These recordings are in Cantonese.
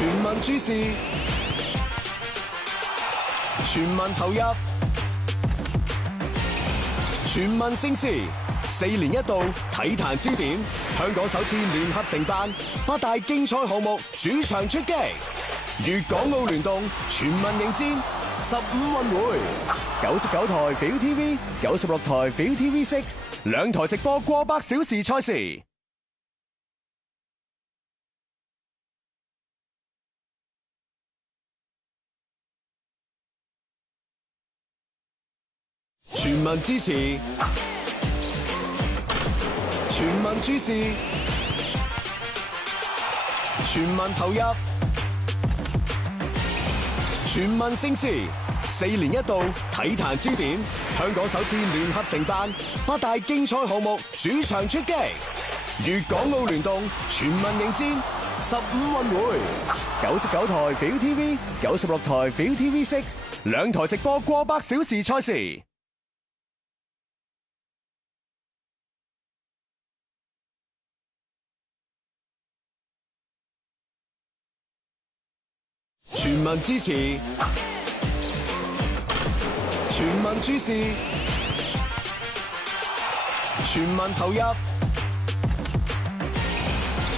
全民注視，全民投入，全民盛事，4年一度體壇焦點，香港首次聯合承辦8大競賽項目主場出擊，粵港澳聯動全民迎戰15運會，99台 ViuTV、96台 ViuTV6 兩台直播過百小時賽事。全民支持，全民注視，全民投入，全民盛事，4年一度體壇焦點，香港首次聯合承辦8大競賽項目主場出擊，粵港澳聯動全民迎戰15運會，99台 ViuTV、96台 ViuTV6 兩台直播過百小時賽事。全民支持，全民注視，全民投入，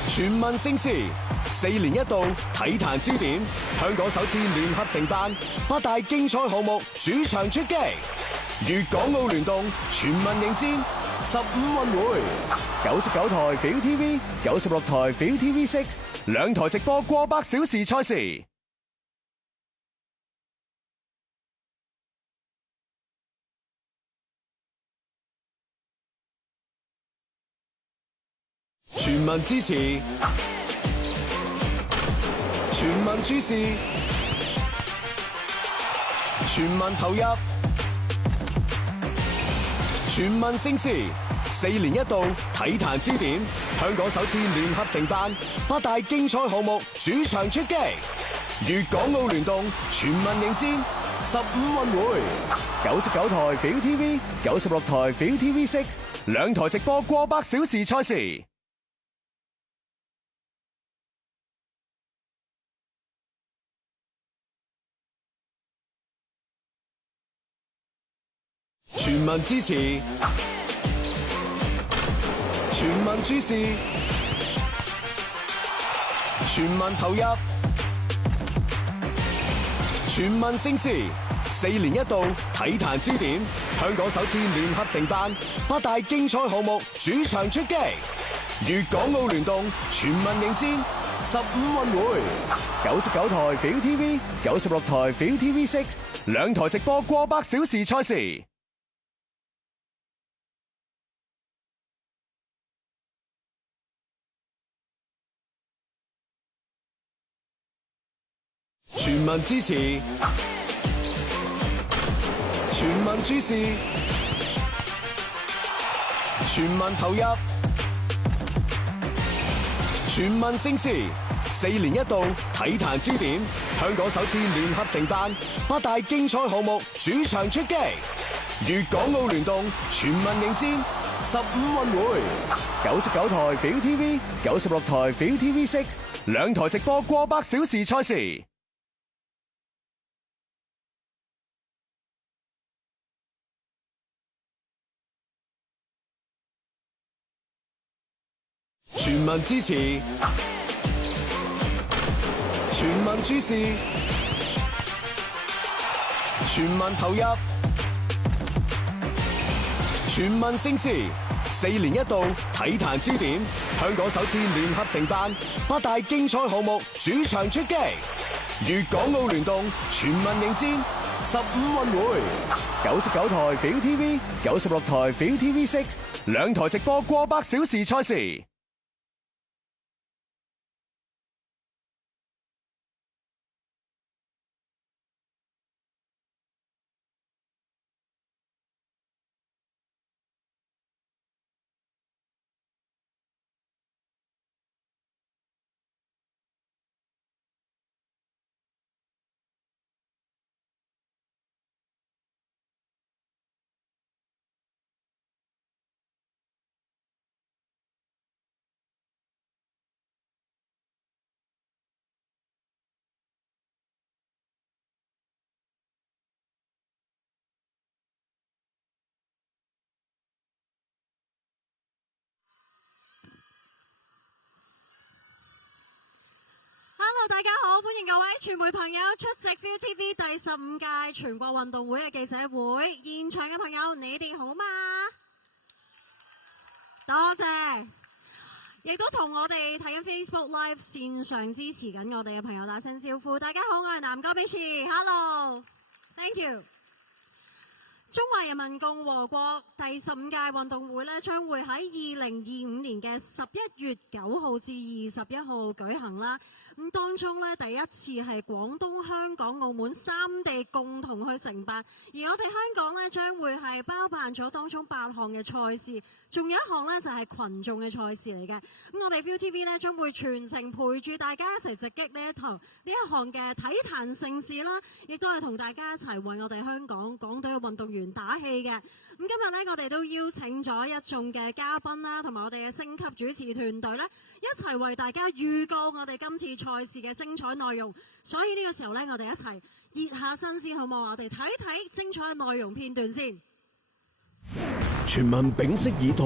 全民盛事，4年一度體壇焦點，香港首次聯合承辦8大競賽項目主場出擊，粵港澳聯動全民迎戰15運會，99台 ViuTV、96台 ViuTV6 兩台直播過百小時賽事。全民支持，全民注視，全民投入，全民盛事，4年一度體壇焦點，香港首次聯合承辦8大競賽項目主場出擊，粵港澳聯動全民迎戰15運會，99台 ViuTV、96台 ViuTV6 兩台直播過百小時賽事。全民支持，全民注視，全民投入，全民盛事，4年一度體壇焦點，香港首次聯合承辦8大競賽項目主場出擊，粵港澳聯動全民迎戰15運會，99台 ViuTV、96台 ViuTV6 兩台直播過百小時賽事。全民支持，全民注視，全民投入，全民盛事，4年一度體壇焦點，香港首次聯合承辦8大競賽項目主場出擊，粵港澳聯動全民迎戰15運會，99台 ViuTV、96台 ViuTV6 兩台直播過百小時賽事。全民支持，全民注視，全民投入，全民盛事，4年一度體壇焦點，香港首次聯合承辦8大競賽項目主場出擊，粵港澳聯動全民迎戰15運會，99台 ViuTV、96台 ViuTV6 兩台直播過百小時賽事。Hello， 大家好，歡迎各位傳媒朋友出席 ViuTV 第15屆全國運動會嘅記者會。現場嘅朋友，你哋好嗎？多謝，亦都同我哋睇緊 Facebook Live 線上支持緊我哋嘅朋友打聲招呼。大家好，我係南哥 Bichi Hello，Thank you。中華人民共和國第15屆運動會咧，將會喺2025年嘅11月9號至21號舉行啦。咁當中咧，第一次係廣東、香港、澳門3地共同去承辦，而我哋香港咧將會係包辦咗當中8項嘅賽事，仲有一項咧就係群眾嘅賽事嚟嘅。咁我哋 ViuTV 咧將會全程陪住大家一齊直擊呢一項嘅體壇盛事啦，亦都係同大家一齊為我哋香港港隊嘅運動員打氣嘅。咁今日咧，我哋都邀請咗一眾嘅嘉賓啦，同埋我哋嘅星級主持團隊咧，一齊為大家預告我哋今次賽事嘅精彩內容。所以呢個時候咧，我哋一齊熱下身先，好唔好？我哋睇睇精彩嘅內容片段先。全民屏息以待。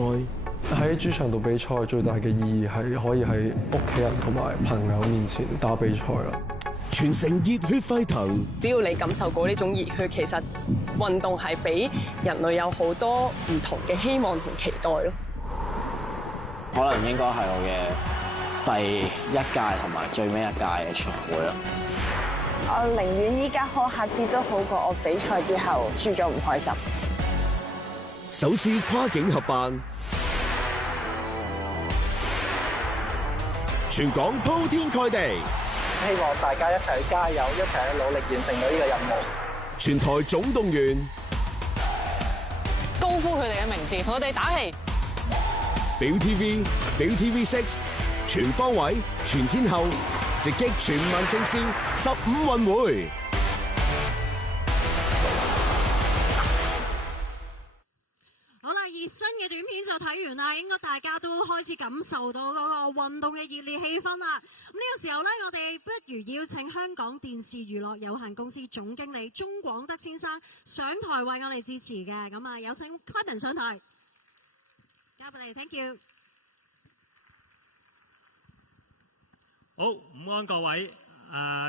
喺主場度比賽最大嘅意義係可以喺屋企人同埋朋友面前打比賽啦。全城熱血沸騰。只要你感受過呢種熱血，其實運動係俾人類有好多唔同嘅希望同期待咯。可能應該係我嘅第一屆同埋最尾一屆嘅全運會啦。我寧願依家苛刻啲都好過我比賽之後輸咗唔開心。首次跨境合辦，全港鋪天蓋地，希望大家一齊去加油，一齊去努力完成到呢個任務。全台總動員，高呼佢哋嘅名字，同我哋打氣。ViuTV、ViuTV6，全方位、全天候，直擊全民盛事15運會。好啦，熱身嘅短片就睇完啦，應該大家都開始感受到嗰個運動嘅熱烈氣氛啦。咁呢個時候咧，我哋不如邀請香港電視娛樂有限公司總經理鍾廣德先生上台為我哋致辭嘅。咁啊，有請 Clement 上台，交俾你 ，Thank you。好，午安各位，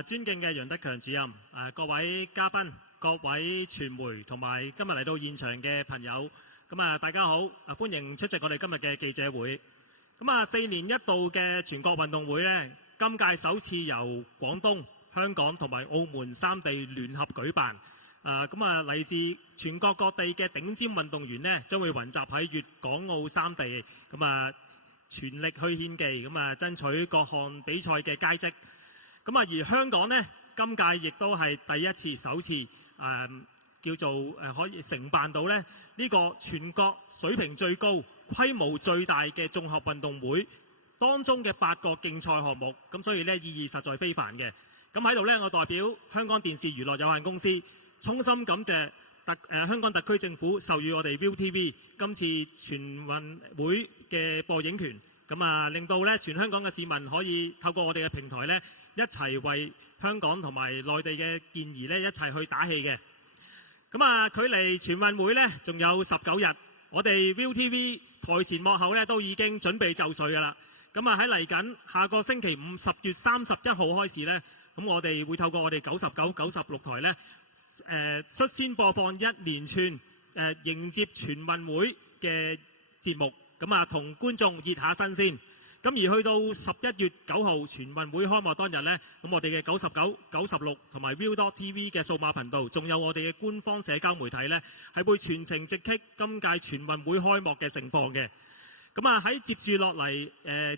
尊敬嘅楊德強主任，各位嘉賓、各位傳媒同埋今日嚟到現場嘅朋友。咁啊，大家好，歡迎出席我哋今日嘅記者會。咁啊，4年一度嘅全國運動會呢，今屆首次由廣東、香港同埋澳門3地聯合舉辦。咁啊，嚟自全國各地嘅頂尖運動員呢，將會雲集喺粵港澳3地，咁啊，全力去獻技，咁啊，爭取各項比賽嘅佳績。咁啊，而香港呢，今屆亦都係第一次、首次叫做可以承辦到咧呢個全國水平最高、規模最大嘅綜合運動會當中嘅8個競賽項目，咁所以咧意義實在非凡嘅。咁喺度咧，我代表香港電視娛樂有限公司衷心感謝香港特區政府授予我哋 ViuTV 今次全運會嘅播映權，咁啊令到咧全香港嘅市民可以透過我哋嘅平台咧一齊為香港同埋內地嘅健兒咧一齊去打氣嘅。咁啊，距離全運會呢仲有19日，我哋 ViuTV 台前幕後呢都已經準備就緒㗎啦。咁啊喺嚟緊下個星期五10月31號開始呢，咁我哋會透過我哋99、96台呢，率先播放一連串迎接全運會嘅節目，咁啊同觀眾熱下身先。咁而去到11月9號全運會開幕當日呢，咁我哋嘅99、96同埋 Viu.TV 嘅數碼頻道，仲有我哋嘅官方社交媒體呢，係會全程直擊今屆全運會開幕嘅盛況嘅。咁啊喺接住落嚟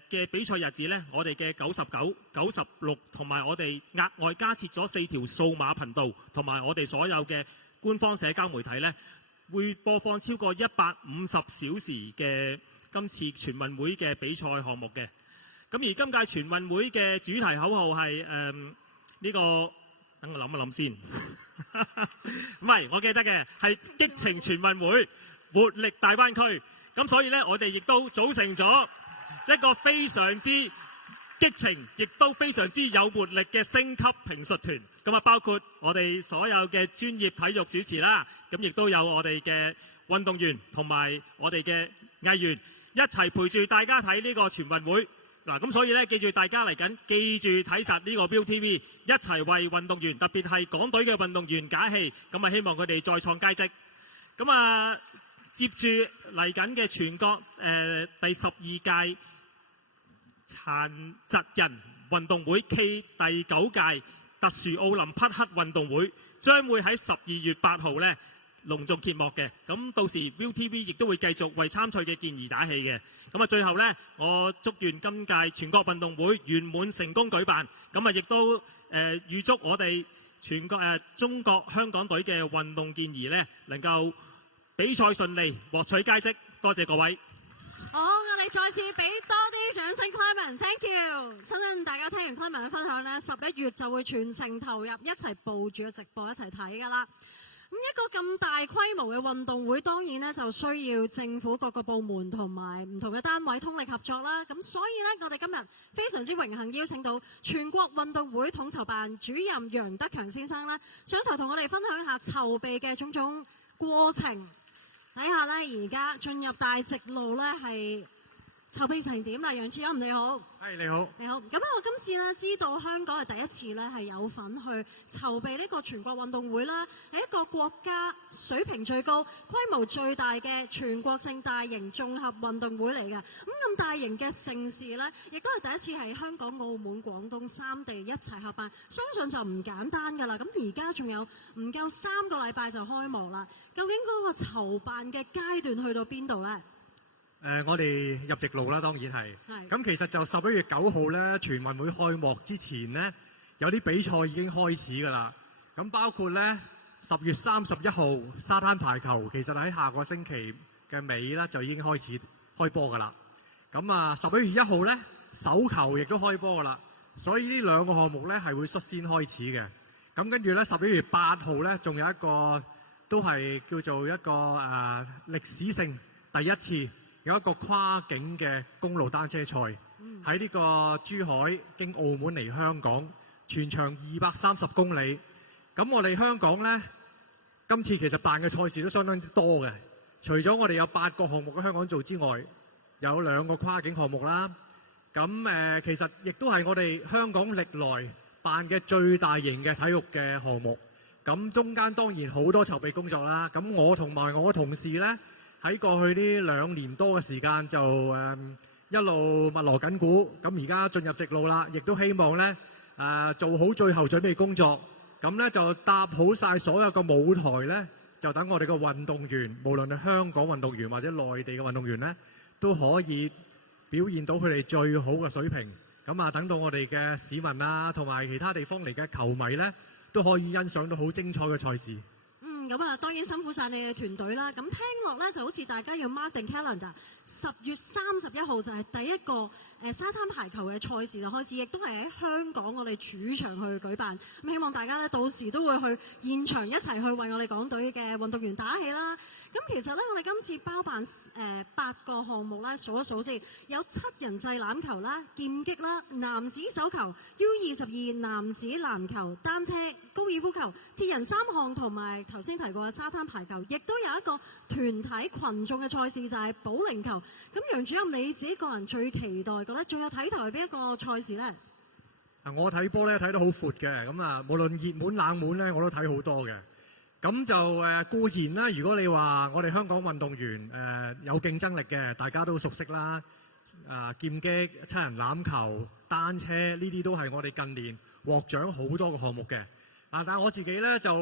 嘅比賽日子呢，我哋嘅99、96同埋我哋額外加設咗4條數碼頻道，同埋我哋所有嘅官方社交媒體呢，會播放超過150小時嘅今次全運會嘅比賽項目嘅。咁而今屆全運會嘅主題口號係呢個，等我諗一諗先，唔係，我記得嘅係激情全運會，活力大灣區。咁所以呢，我哋亦都組成咗一個非常之激情，亦都非常之有活力嘅星級評述團。咁啊，包括我哋所有嘅專業體育主持啦，咁亦都有我哋嘅運動員同埋我哋嘅藝員一齊陪住大家睇呢個全運會。嗱，咁所以咧，記住大家嚟緊，記住睇實呢個 ViuTV，一齊為運動員，特別係港隊嘅運動員解氣。咁啊，希望佢哋再創佳績。咁啊，接住嚟緊嘅全國第12屆殘疾人運動會暨第9屆特殊奧林匹克運動會，將會喺12月8號咧隆重揭幕嘅。咁到時 ViuTV 亦都會繼續為參賽嘅健兒打氣嘅。咁啊，最後呢，我祝願今屆全國運動會圓滿成功舉辦。咁啊，亦都預祝我哋全國中國香港隊嘅運動健兒呢，能夠比賽順利，獲取佳績。多謝各位。好，我哋再次俾多啲掌聲 Clement，thank you。相信大家聽完 Clement 嘅分享呢，11月就會全程投入，一齊報住個直播一齊睇㗎啦。咁一個咁大規模嘅運動會，當然咧就需要政府各個部門同埋唔同嘅單位通力合作啦。咁所以咧，我哋今日非常之榮幸邀請到全國運動會統籌辦主任楊德強先生咧，上台同我哋分享一下籌備嘅種種過程。睇下咧，而家進入大直路咧係籌備成點啦？楊主任你好。係你好。你好。咁我今次咧知道香港係第一次咧係有份去籌備呢個全國運動會啦，係一個國家水平最高、規模最大嘅全國性大型綜合運動會嚟嘅。咁大型嘅盛事咧，亦都係第一次係香港、澳門、廣東3地一齊合辦，相信就唔簡單㗎啦。咁而家仲有唔夠3個禮拜就開幕啦。究竟嗰個籌辦嘅階段去到邊度咧？我哋入直路啦，當然係。咁其實就11月9號咧，全運會開幕之前呢，有啲比賽已經開始㗎啦。咁包括咧10月31號沙灘排球，其實喺下個星期嘅尾啦，就已經開始開波㗎啦。咁啊11月1號咧，手球亦都開波㗎啦。所以呢兩個項目咧係會率先開始嘅。咁跟住咧11月8號咧，仲有一個都係叫做一個歷史性第一次。有一個跨境嘅公路單車賽，喺呢個珠海經澳門嚟香港，全長230公里。咁我哋香港呢，今次其實辦嘅賽事都相當之多嘅。除咗我哋有8個項目喺香港做之外，有2個跨境項目啦。咁其實亦都係我哋香港歷來辦嘅最大型嘅體育嘅項目。咁中間當然好多籌備工作啦。咁我同埋我嘅同事呢，喺過去呢2年多嘅時間就一路密鑼緊鼓，咁而家進入直路啦，亦都希望咧做好最後準備工作，咁咧就搭好晒所有嘅舞台咧，就等我哋嘅運動員，無論係香港運動員或者內地嘅運動員咧，都可以表現到佢哋最好嘅水平。咁啊，等到我哋嘅市民啊，同埋其他地方嚟嘅球迷咧，都可以欣賞到好精彩嘅賽事。咁啊，當然辛苦晒你嘅團隊啦。咁聽落咧，就好似大家要 mark 定 calendar， 10月31號就係第一個沙灘排球嘅賽事就開始，亦都係喺香港我哋主場去舉辦。咁希望大家咧到時都會去現場一齊去為我哋港隊嘅運動員打氣啦。咁其實咧，我哋今次包辦8個項目咧，數一數先，有7人制欖球啦、劍擊啦、男子手球、U22 男子籃球、單車、高爾夫球、鐵人3項同埋頭先提過嘅沙灘排球，亦都有一個團體群眾嘅賽事就係保齡球。咁楊主任你自己個人最期待覺得最有睇頭係邊一個賽事咧？我睇波咧睇得好闊嘅，咁啊無論熱門冷門咧我都睇好多嘅。咁就固然啦，如果你話我哋香港運動員有競爭力嘅，大家都熟悉啦。劍擊、7人欖球、單車呢啲都係我哋近年獲獎好多個項目嘅。但係我自己咧就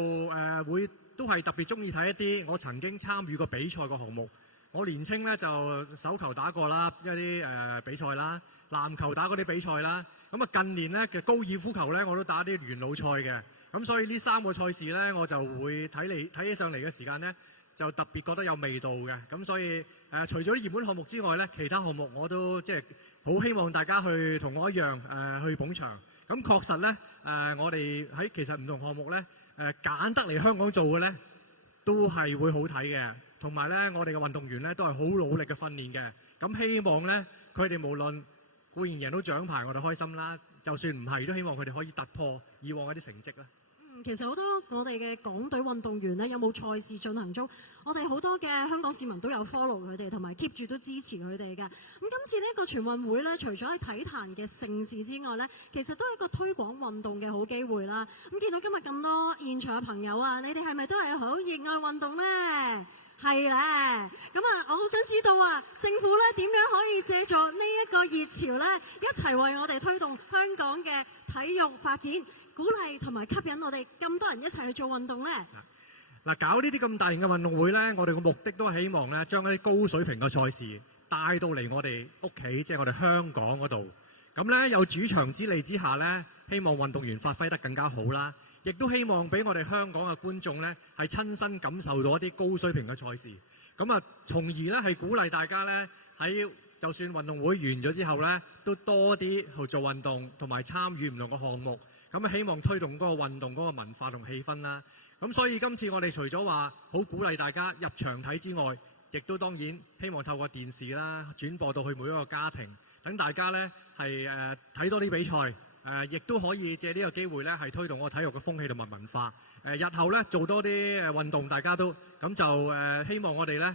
會都係特別中意睇一啲我曾經參與過比賽嘅項目。我年青咧就手球打過啦，一啲比賽啦，籃球打過啲比賽啦。咁啊近年咧嘅高爾夫球咧我都打啲元老賽嘅。咁所以呢3個賽事咧，我就會睇起上嚟嘅時間咧，就特別覺得有味道嘅。咁所以除咗啲熱門項目之外咧，其他項目我都即係好希望大家去同我一樣去捧場。咁確實咧我哋喺其實唔同項目咧揀得嚟香港做嘅咧，都係會好睇嘅。同埋咧，我哋嘅運動員咧都係好努力嘅訓練嘅。咁希望咧，佢哋無論固然贏到獎牌，我哋開心啦。就算唔係，都希望佢哋可以突破以往一啲成績啦。其實好多我哋嘅港隊運動員咧，有冇賽事進行中，我哋好多嘅香港市民都有 follow 佢哋，同埋 keep 住都支持佢哋嘅。咁今次呢一個全運會咧，除咗喺體壇嘅盛事之外咧，其實都係一個推廣運動嘅好機會啦。咁見到今日咁多現場嘅朋友啊，你哋係咪都係好熱愛運動咧？係咧，咁啊，我好想知道啊，政府咧點樣可以借助呢一個熱潮咧，一齊為我哋推動香港嘅體育發展，鼓勵同埋吸引我哋咁多人一齊去做運動咧？嗱，搞呢啲咁大型嘅運動會咧，我哋嘅目的都係希望咧，將一啲高水平嘅賽事帶到嚟我哋屋企，即係我哋香港嗰度。咁咧有主場之利之下咧，希望運動員發揮得更加好啦。亦都希望俾我哋香港嘅觀眾咧，係親身感受到一啲高水平嘅賽事。咁啊，從而咧係鼓勵大家咧喺就算運動會完咗之後咧，都多啲去做運動，同埋參與唔同嘅項目。咁啊，希望推動嗰個運動嗰個文化同氣氛啦。咁所以今次我哋除咗話好鼓勵大家入場睇之外，亦都當然希望透過電視啦轉播到去每一個家庭，等大家咧係睇多啲比賽。亦都可以借呢個機會咧，係推動個體育嘅風氣同埋文化。日後咧做多啲運動，大家都咁就希望我哋咧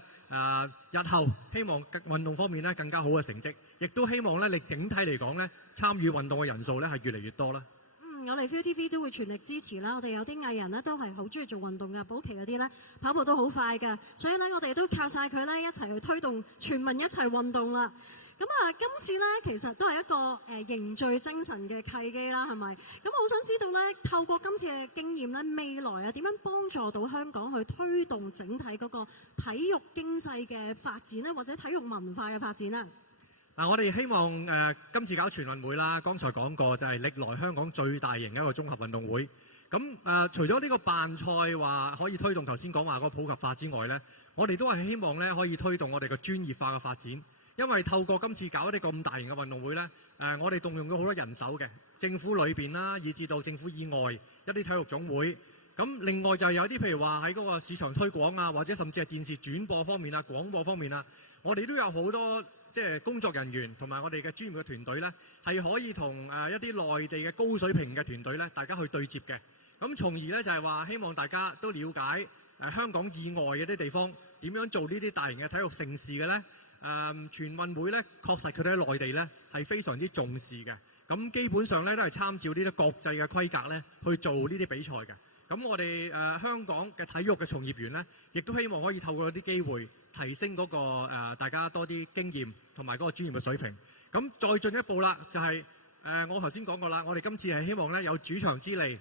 日後希望運動方面咧更加好嘅成績，亦都希望咧你整體嚟講咧參與運動嘅人數咧係越嚟越多啦。我哋 ViuTV 都會全力支持啦。我哋有啲藝人咧都係好中意做運動嘅，保期嗰啲咧跑步都好快㗎，所以咧我哋都靠晒佢咧一齊去推動全民一齊運動啦。咁啊，今次咧其實都係一個凝聚精神嘅契機啦，係咪？咁我好想知道咧，透過今次嘅經驗咧，未來啊點樣幫助到香港去推動整體嗰個體育經濟嘅發展咧，或者體育文化嘅發展咧？嗱，我哋希望今次搞全運會啦，剛才講過就係歷來香港最大型一個綜合運動會。咁除咗呢個辦賽話可以推動頭先講話嗰個普及化之外咧，我哋都係希望咧可以推動我哋嘅專業化嘅發展。因為透過今次搞一啲咁大型嘅運動會咧，我哋動用咗好多人手嘅，政府裏邊啦，以至到政府以外一啲體育總會。咁另外就係有啲譬如話喺嗰個市場推廣啊，或者甚至係電視轉播方面啊、廣播方面啊，我哋都有好多即係工作人員同埋我哋嘅專業嘅團隊咧，係可以同一啲內地嘅高水平嘅團隊咧，大家去對接嘅。咁從而咧就係話希望大家都了解香港以外嘅啲地方點樣做呢啲大型嘅體育盛事嘅咧。全運會咧，確實佢哋喺內地咧係非常之重視嘅。咁基本上咧都係參照呢啲國際嘅規格咧去做呢啲比賽嘅。咁我哋香港嘅體育嘅從業員咧，亦都希望可以透過啲機會提升嗰個大家多啲經驗同埋嗰個專業嘅水平。咁再進一步啦，就係我頭先講過啦，我哋今次係希望咧有主場之利，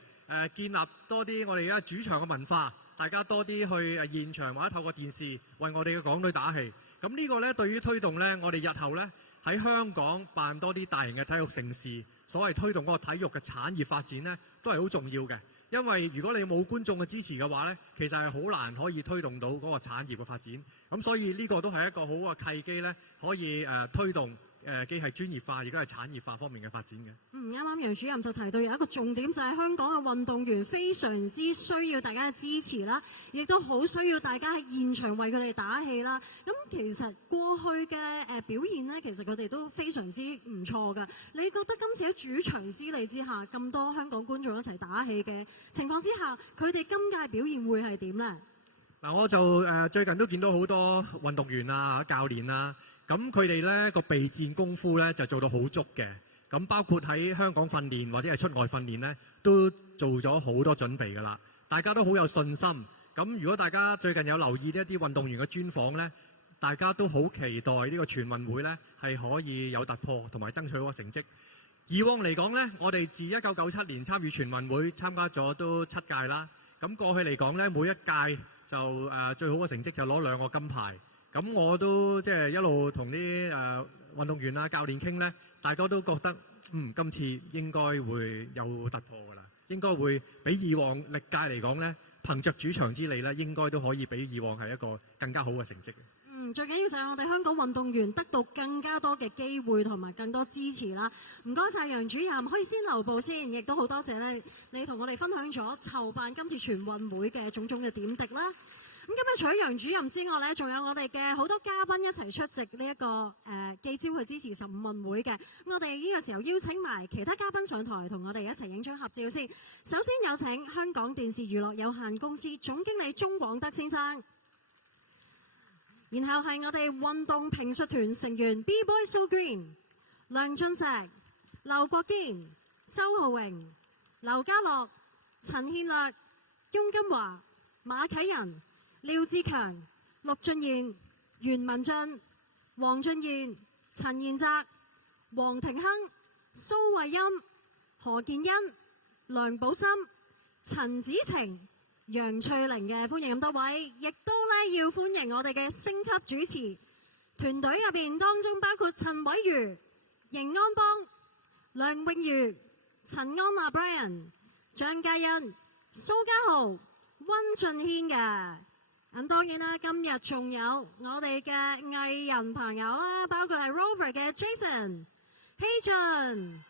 建立多啲我哋而家主場嘅文化，大家多啲去現場或者透過電視為我哋嘅港隊打氣。咁呢個咧，對於推動咧，我哋日後咧喺香港辦多啲大型嘅體育盛事，所謂推動嗰個體育嘅產業發展咧，都係好重要嘅。因為如果你冇觀眾嘅支持嘅話咧，其實係好難可以推動到嗰個產業嘅發展。咁所以呢個都係一個好嘅契機咧，可以推動既係專業化，亦都係產業化方面嘅發展嘅。啱啱楊主任就提到有一個重點，就係香港嘅運動員非常之需要大家嘅支持啦，亦都好需要大家喺現場為佢哋打氣啦。咁其實過去嘅表現呢，其實佢哋都非常之唔錯㗎。你覺得今次喺主場之利之下，咁多香港觀眾一齊打氣嘅情況之下，佢哋今屆表現會係點呢？嗱，我就最近都見到好多運動員啊、教練啊，咁佢哋咧個備戰功夫咧就做到好足嘅。咁包括喺香港訓練或者係出外訓練咧，都做咗好多準備㗎啦。大家都好有信心。咁如果大家最近有留意一啲運動員嘅專訪咧，大家都好期待呢個全運會咧係可以有突破同埋爭取嗰個成績。以往嚟講咧，我哋自1997年參與全運會參加咗都7屆啦。咁過去嚟講咧，每一屆就最好嘅成績就攞2個金牌。咁我都即係一路同啲運動員啊、教練傾咧，大家都覺得今次應該會有突破㗎啦，應該會比以往歷屆嚟講咧，憑着主場之利咧，應該都可以比以往係一個更加好嘅成績。最緊要就係我哋香港運動員得到更加多嘅機會同埋更多支持啦。唔該晒楊主任，可以先留步先，亦都好多謝咧你同我哋分享咗籌辦今次全運會嘅種種嘅點滴啦。咁今日除咗楊主任之外咧，仲有我哋嘅好多嘉賓一齊出席呢一個記招去支持15運會嘅。咁我哋呢個時候邀請埋其他嘉賓上台，同我哋一齊影張合照先。首先有請香港電視娛樂有限公司總經理鍾廣德先生，然後係我哋運動評述團成員 B-Boy So Green、梁俊石、劉國堅、周浩榮、劉家樂、陳憲略、翁金華、馬啟仁、廖志強、陸俊賢、袁文俊、黃俊賢、陳彥澤、黃庭亨、蘇慧音、何建欣、梁寶森、陳子晴、楊翠玲嘅歡迎咁多位，亦都咧要歡迎我哋嘅星級主持團隊入邊，當中包括陳偉如、邢安邦、梁詠如、陳安娜 Brian、張嘉欣、蘇家豪、温俊軒嘅。咁當然啦，今日仲有我哋嘅藝人朋友啦，包括係 Rover 嘅 Jason、希俊、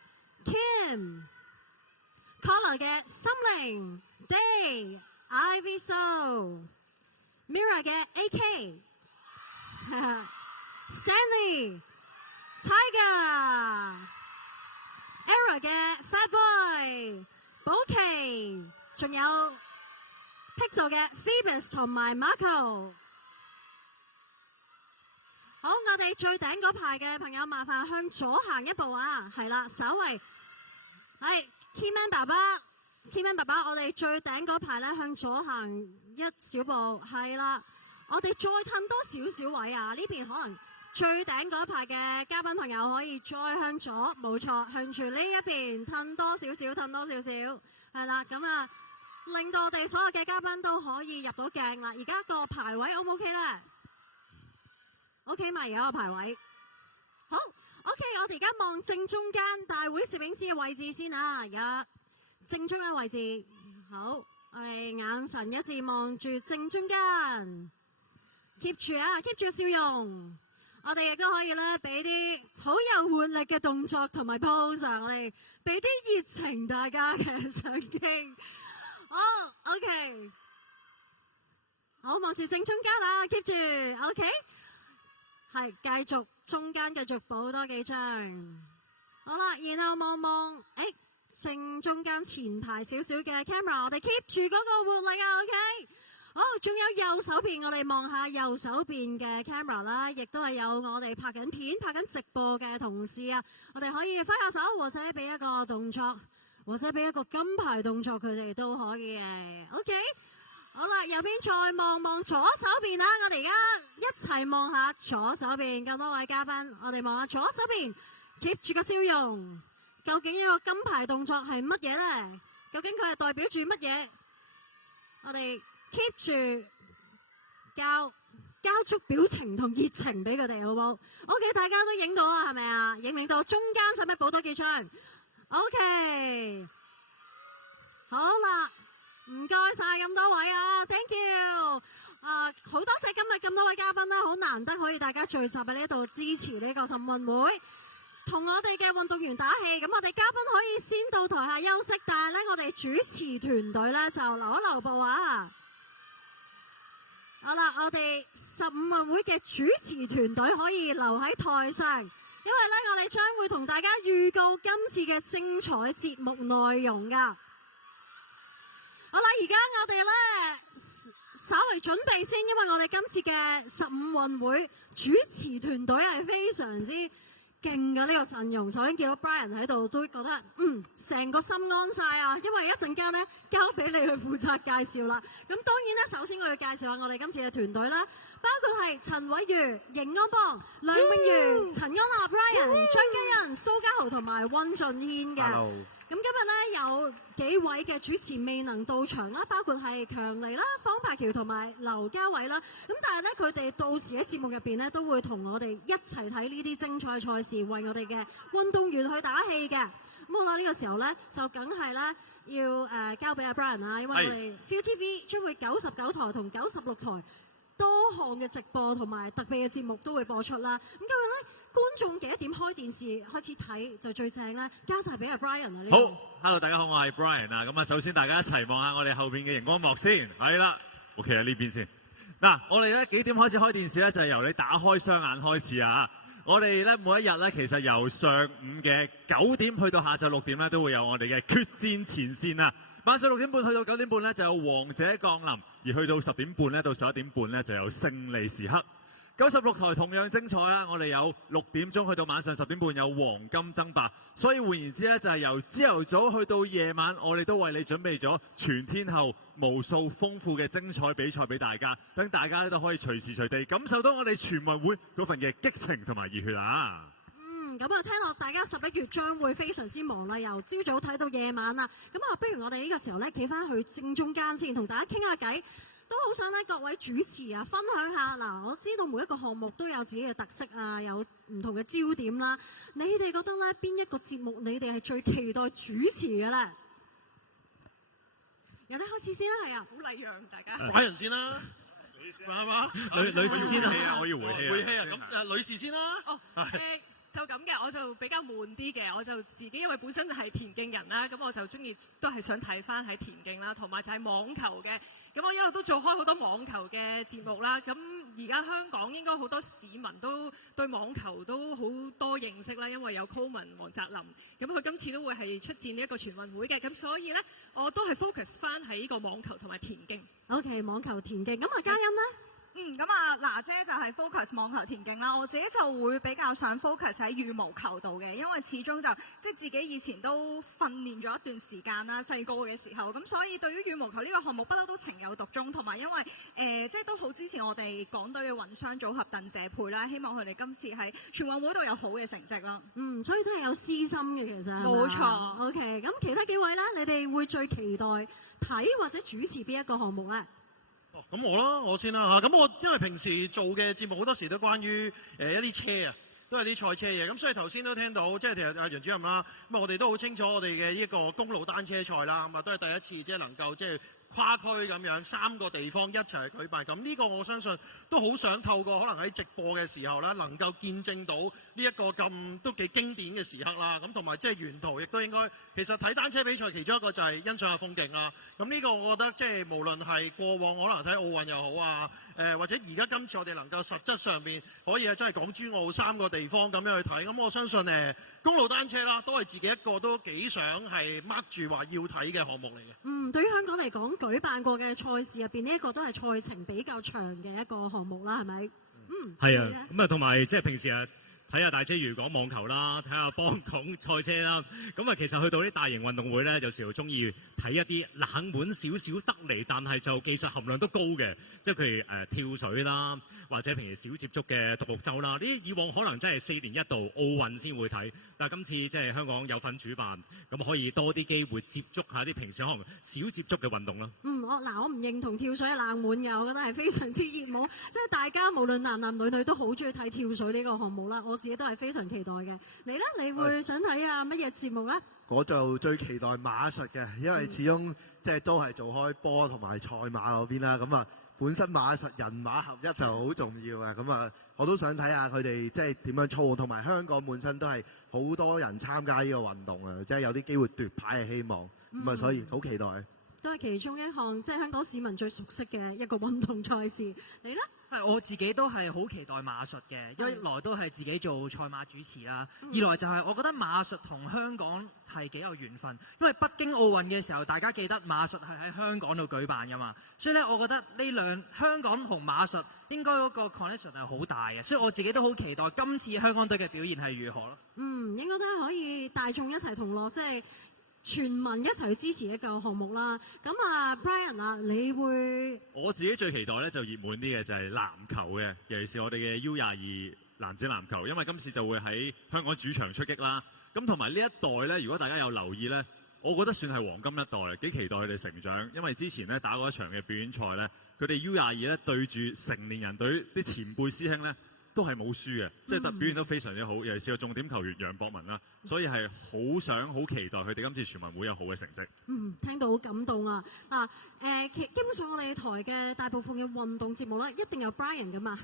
Kim、Collar 嘅心靈、Day、Ivy So、Mira 嘅 AK、Stanley、Tiger、Era 嘅 Fat Boy、寶琪，仲有 Pixel 嘅 Phoebus 同埋 Marco。好，我哋最頂嗰排嘅朋友，麻煩向左行一步啊！係啦，稍為係 Keyman 爸爸 ，Keyman 爸爸，我哋最頂嗰排咧向左行一小步，係啦，我哋再褪多少少位啊！呢邊可能最頂嗰排嘅嘉賓朋友可以再向左，冇錯，向住呢一邊褪多少少，褪多少少，係啦，咁啊，令到我哋所有嘅嘉賓都可以入到鏡啦。而家個排位 O 唔 OK 咧？OK 嘛，而家個排位好 OK， 我哋而家望正中間大會攝影師嘅位置先啊！而家正中間位置，好，我哋眼神一致望住正中間 ，keep 住啊 ，keep 住笑容。我哋亦都可以咧俾啲好有活力嘅動作同埋 pose， 我哋俾啲熱情大家嘅上鏡。好 OK， 好，望住正中間啦 ，keep 住 OK。係繼續中間繼續補多幾張，好啦，然後望望，正中間前排少少嘅 camera， 我哋 keep 住嗰個活力啊 ，OK， 好，仲有右手邊，我哋望下右手邊嘅 camera 啦，亦都係有我哋拍緊片、拍緊直播嘅同事啊，我哋可以揮下手，或者俾一個動作，或者俾一個金牌動作，佢哋都可以嘅 ，OK。好啦，右邊再望望左手邊啦，我哋而家一齊望下左手邊咁多位嘉賓，我哋望下左手邊 keep 住個笑容，究竟一個金牌動作係乜嘢咧？究竟佢係代表住乜嘢？我哋 keep 住交足表情同熱情俾佢哋，好唔好 ？OK， 大家都影到啦，係咪啊？影唔影到？中間使唔使補多幾張 ？OK， 好啦。唔該晒咁多位啊 ，thank you， 好多謝今日咁多位嘉賓啦，好難得可以大家聚集喺呢度支持呢個15運會，同我哋嘅運動員打氣。咁我哋嘉賓可以先到台下休息，但係咧我哋主持團隊咧就留一留步啊。好啦，我哋15運會嘅主持團隊可以留喺台上，因為咧我哋將會同大家預告今次嘅精彩節目內容噶。好啦，而家我哋咧稍為準備先，因為我哋今次嘅15運會主持團隊係非常之勁嘅呢個陣容。首先見到 Brian 喺度，都覺得成個心安晒啊！因為一陣間咧交俾你去負責介紹啦。咁當然咧，首先我要介紹下我哋今次嘅團隊啦，包括係陳偉如、邢安邦、梁詠如、陳安娜 Brian、張嘉欣、蘇家豪同埋温俊軒嘅。Hello。咁今日咧有幾位嘅主持未能到場啦，包括係強尼啦、方柏橋同埋劉家偉啦。咁但係咧佢哋到時喺節目入邊咧都會同我哋一齊睇呢啲精彩賽事，為我哋嘅運動員去打氣嘅。咁好啦，呢個時候咧就梗係咧要交俾阿 Brian 啦，因為我哋 ViuTV 將會99台同96台多項嘅直播同埋特別嘅節目都會播出啦。咁究竟咧觀眾幾多點開電視開始睇就最正咧？交晒俾阿 Brian 啊！好 ，Hello 大家好，我係 Brian 啊。咁啊，首先大家一齊望下我哋後邊嘅熒光幕先，係啦，OK 啊呢邊先。嗱，我哋咧幾點開始開電視咧？就係由你打開雙眼開始啊！我哋咧每一日咧，其實由上午嘅9點去到下晝6點咧，都會有我哋嘅決戰前線啊！晚上6點半去到9點半咧，就有王者降臨；而去到10點半咧，到11點半咧，就有勝利時刻。96台同樣精彩啦！我哋有6點鐘去到晚上10點半有黃金爭霸，所以換言之咧，就係由朝頭早去到夜晚，我哋都為你準備咗全天候無數豐富嘅精彩比賽俾大家，等大家都可以隨時隨地感受到我哋全運會嗰份嘅激情同埋熱血啊！咁啊，聽落大家11月將會非常之忙啦，由朝早睇到夜晚啦。咁啊，不如我哋呢個時候咧，企翻去正中間先，同大家傾下偈。都好想咧，各位主持啊，分享下嗱。我知道每一個項目都有自己嘅特色啊，有唔同嘅焦點啦。你哋覺得咧，邊一個節目你哋係最期待主持嘅咧？由你開始先啦，係啊，好禮讓大家。揾人先啦，係嘛？女士先啊，我要回氣啊。回氣啊，咁女士先啦。哦，就咁嘅，我就比較悶啲嘅，我就自己因為本身就係田徑人啦，咁我就中意都係想睇翻喺田徑啦，同埋就係網球嘅。咁我一路都做開好多網球嘅節目啦，咁而家香港應該好多市民都對網球都好多認識啦，因為有 Coleman 黃澤林，咁佢今次都會係出戰呢一個全運會嘅，咁所以咧我都係 focus 翻喺呢個網球同埋田徑。OK， 網球田徑，咁啊嘉欣咧？咁啊，娜姐就係 focus 網球田徑啦，我自己就會比較想 focus 喺羽毛球度嘅，因為始終就即係自己以前都訓練咗一段時間啦，細個嘅時候，咁所以對於羽毛球呢個項目不嬲都情有獨鍾，同埋因為即係都好支持我哋港隊嘅混雙組合鄧謝佩啦，希望佢哋今次喺全運會度有好嘅成績啦。所以都係有私心嘅其實。冇錯。OK， 咁其他幾位咧，你哋會最期待睇或者主持邊一個項目咧？咁我先啦嚇，咁我因為平時做嘅節目好多時都關於一啲車啊，都係啲賽車嘢，咁所以頭先都聽到，即係其實阿楊主任啦，咁我哋都好清楚我哋嘅呢個公路單車賽啦，咁啊都係第一次即係能夠即係跨區咁樣3個地方一齊舉辦，咁呢個我相信都好想透過可能喺直播嘅時候咧，能夠見證到呢一個咁都幾經典嘅時刻啦，咁同埋即係沿途亦都應該，其實睇單車比賽其中一個就係欣賞下風景啦，咁呢個我覺得即係無論係過往可能睇奧運又好啊，或者而家今次我哋能夠實質上面可以係真係港珠澳3個地方咁樣去睇，咁我相信公路單車啦，都係自己一個都幾想係 mark 住話要睇嘅項目嚟嘅。對於香港嚟講，舉辦過嘅賽事入邊，呢一個都係賽程比較長嘅一個項目啦，係咪？係啊，咁啊同埋即係平時啊睇下大車魚講網球啦，睇下幫講賽車啦，咁啊其實去到啲大型運動會咧，有時候中意睇一啲冷門少少得嚟，但係就技術含量都高嘅，即係譬如跳水啦，或者平時少接觸嘅獨木舟啦，呢啲以往可能真係4年一度奧運先會睇，但係今次即係香港有份主辦，咁可以多啲機會接觸下啲平時可能少接觸嘅運動啦。我唔認同跳水係冷門嘅，我覺得係非常之熱門，即係大家無論男男女女都好中意睇跳水呢個項目啦。我自己都係非常期待嘅。你咧，你會想睇下乜嘢節目咧？我就最期待馬術嘅，因為始終即係都係做開波同埋賽馬嗰邊啦。咁啊，本身馬術人馬合一就好重要嘅。咁啊，我都想睇下佢哋即係點樣操控，同埋香港本身都係好多人參加呢個運動啊，即係有啲機會奪牌嘅希望。咁啊，所以好期待。都係其中一項，即係香港市民最熟悉嘅一個運動賽事。你咧？我自己都係好期待馬術嘅，因為一來都係自己做賽馬主持啦，二來就係我覺得馬術同香港係幾有緣分，因為北京奧運嘅時候，大家記得馬術係喺香港度舉辦㗎嘛，所以咧，我覺得香港同馬術應該嗰個 connection 係好大嘅，所以我自己都好期待今次香港隊嘅表現係如何咯。應該都可以大眾一齊同樂，即係全民一齊去支持一個項目啦。咁啊 ，Brian 啊，你會？我自己最期待咧就熱門啲嘅就係籃球嘅，尤其是我哋嘅 U22男子籃球，因為今次就會喺香港主場出擊啦。咁同埋呢一代咧，如果大家有留意咧，我覺得算係黃金一代，幾期待佢哋成長。因為之前咧打過一場嘅表演賽咧，佢哋 U22咧對住成年人隊啲前輩師兄咧，都係冇輸嘅，即係表現都非常之好，尤其是個重點球員楊博文啦，所以係好期待佢哋今次全運會有好嘅成績。聽到好感動啊！基本上我哋台嘅大部分嘅運動節目咧，一定有 Brian 噶嘛。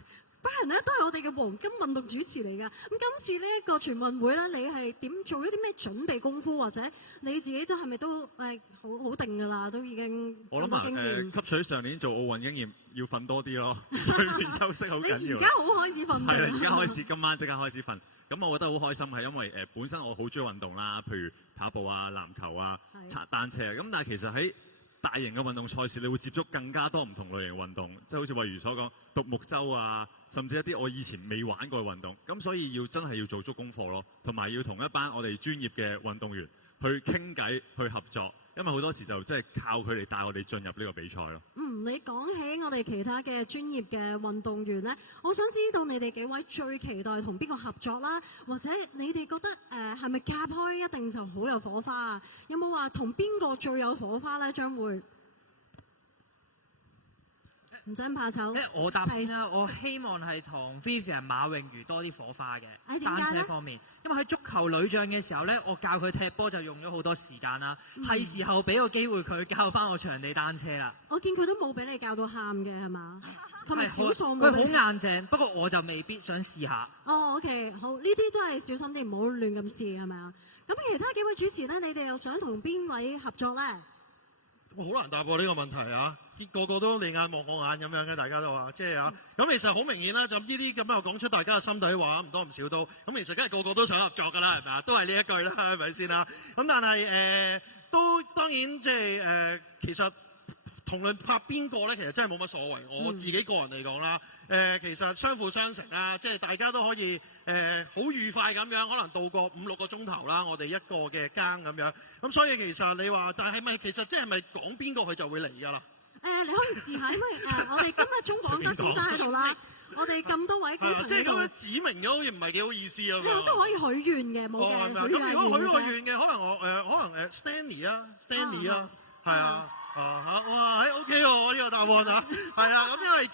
Brian 咧都係我哋嘅黃金運動主持嚟㗎。咁今次呢一個全運會咧，你係點做咗啲咩準備功夫，或者你自己都係咪都好定㗎啦？都已經我咁多經驗。吸取上年做奧運經驗，要瞓多啲咯，睡眠休息好緊要。你而家好開始瞓。係啊，而家開始，今晚即刻開始瞓。咁我覺得好開心係因為本身我好中意運動啦，譬如跑步啊、籃球啊、踩單車啊。咁但係其實喺大型嘅運動賽事，你會接觸更加多唔同類型運動，即係好似慧如所講獨木舟啊，甚至一啲我以前未玩過嘅運動。咁所以真係要做足功課咯，同埋要同一班我哋專業嘅運動員去傾偈、去合作。因為好多時就即係靠佢哋帶我哋進入呢個比賽咯。你講起我哋其他嘅專業嘅運動員咧，我想知道你哋幾位最期待同邊個合作啦？或者你哋覺得係咪夾開一定就好有火花啊？有冇話同邊個最有火花咧？將會唔使怕醜。我答先啦，我希望係同 Vivian 馬詠茹多啲火花嘅單車方面，因為喺足球女將嘅時候咧，我教佢踢波就用咗好多時間啦，係時候俾個機會佢教翻我場地單車啦。我見佢都冇俾你教到喊嘅係嘛？佢咪少數佢好硬淨，不過我就未必想試下。OK， 好，呢啲都係小心啲，唔好亂咁試係咪啊？咁其他幾位主持咧，你哋又想同邊位合作咧？好難答喎呢個問題啊！個個都你眼望我眼咁樣嘅，大家都話即係啊。咁其實好明顯啦，就呢啲咁又講出大家嘅心底話，唔多唔少都。咁其實梗係個個都想合作㗎啦，係咪啊？都係呢一句啦，係咪先啦？咁但係都當然即係其實同論拍邊個咧，其實真係冇乜所謂。我自己個人嚟講啦，其實相輔相成啊，即係大家都可以好愉快咁樣，可能度過5-6個鐘頭啦，我哋一個嘅更咁樣。咁所以其實你話，但係咪其實即係咪講邊個佢就會嚟㗎啦？你可以試下，因為我哋今日鍾廣德先生喺度啦，我哋咁多位高層即係喺度咁樣指明咗，好似唔係幾好意思啊！你都可以許願嘅，冇嘅。咁如果許個願嘅，可能Stanley 啊，係啊，哇，OK 喎呢個答案啊，係啦，咁因為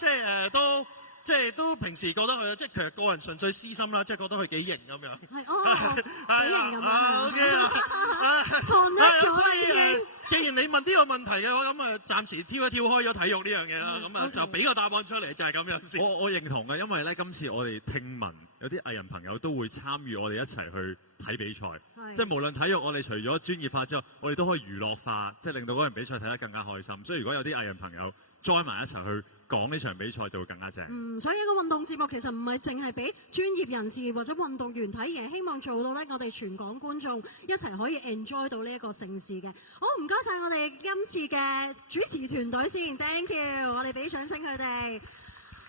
即係都平時覺得佢即係其實個人純粹私心啦，即係覺得佢幾型咁樣。係幾型咁樣。OK 啦。所以既然你問呢個問題嘅話，咁暫時跳開咗體育呢樣嘢啦，咁就俾個答案出嚟，就係咁樣先。我認同嘅，因為咧今次我哋聽聞有啲藝人朋友都會參與我哋一齊去睇比賽，即係無論體育，我哋除咗專業化之外，我哋都可以娛樂化，即係令到嗰場比賽睇得更加開心。所以如果有啲藝人朋友 join 埋一齊去講呢場比賽，就會更加正。所以一個運動節目其實唔係淨係俾專業人士或者運動員睇嘅，希望做到咧我哋全港觀眾一齊可以 enjoy 到呢一個盛事嘅。好，唔該晒我哋今次嘅主持團隊先 ，thank you， 我哋俾掌聲佢哋。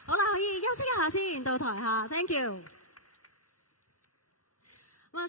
好啦，可以休息一下先，到台下 ，thank you。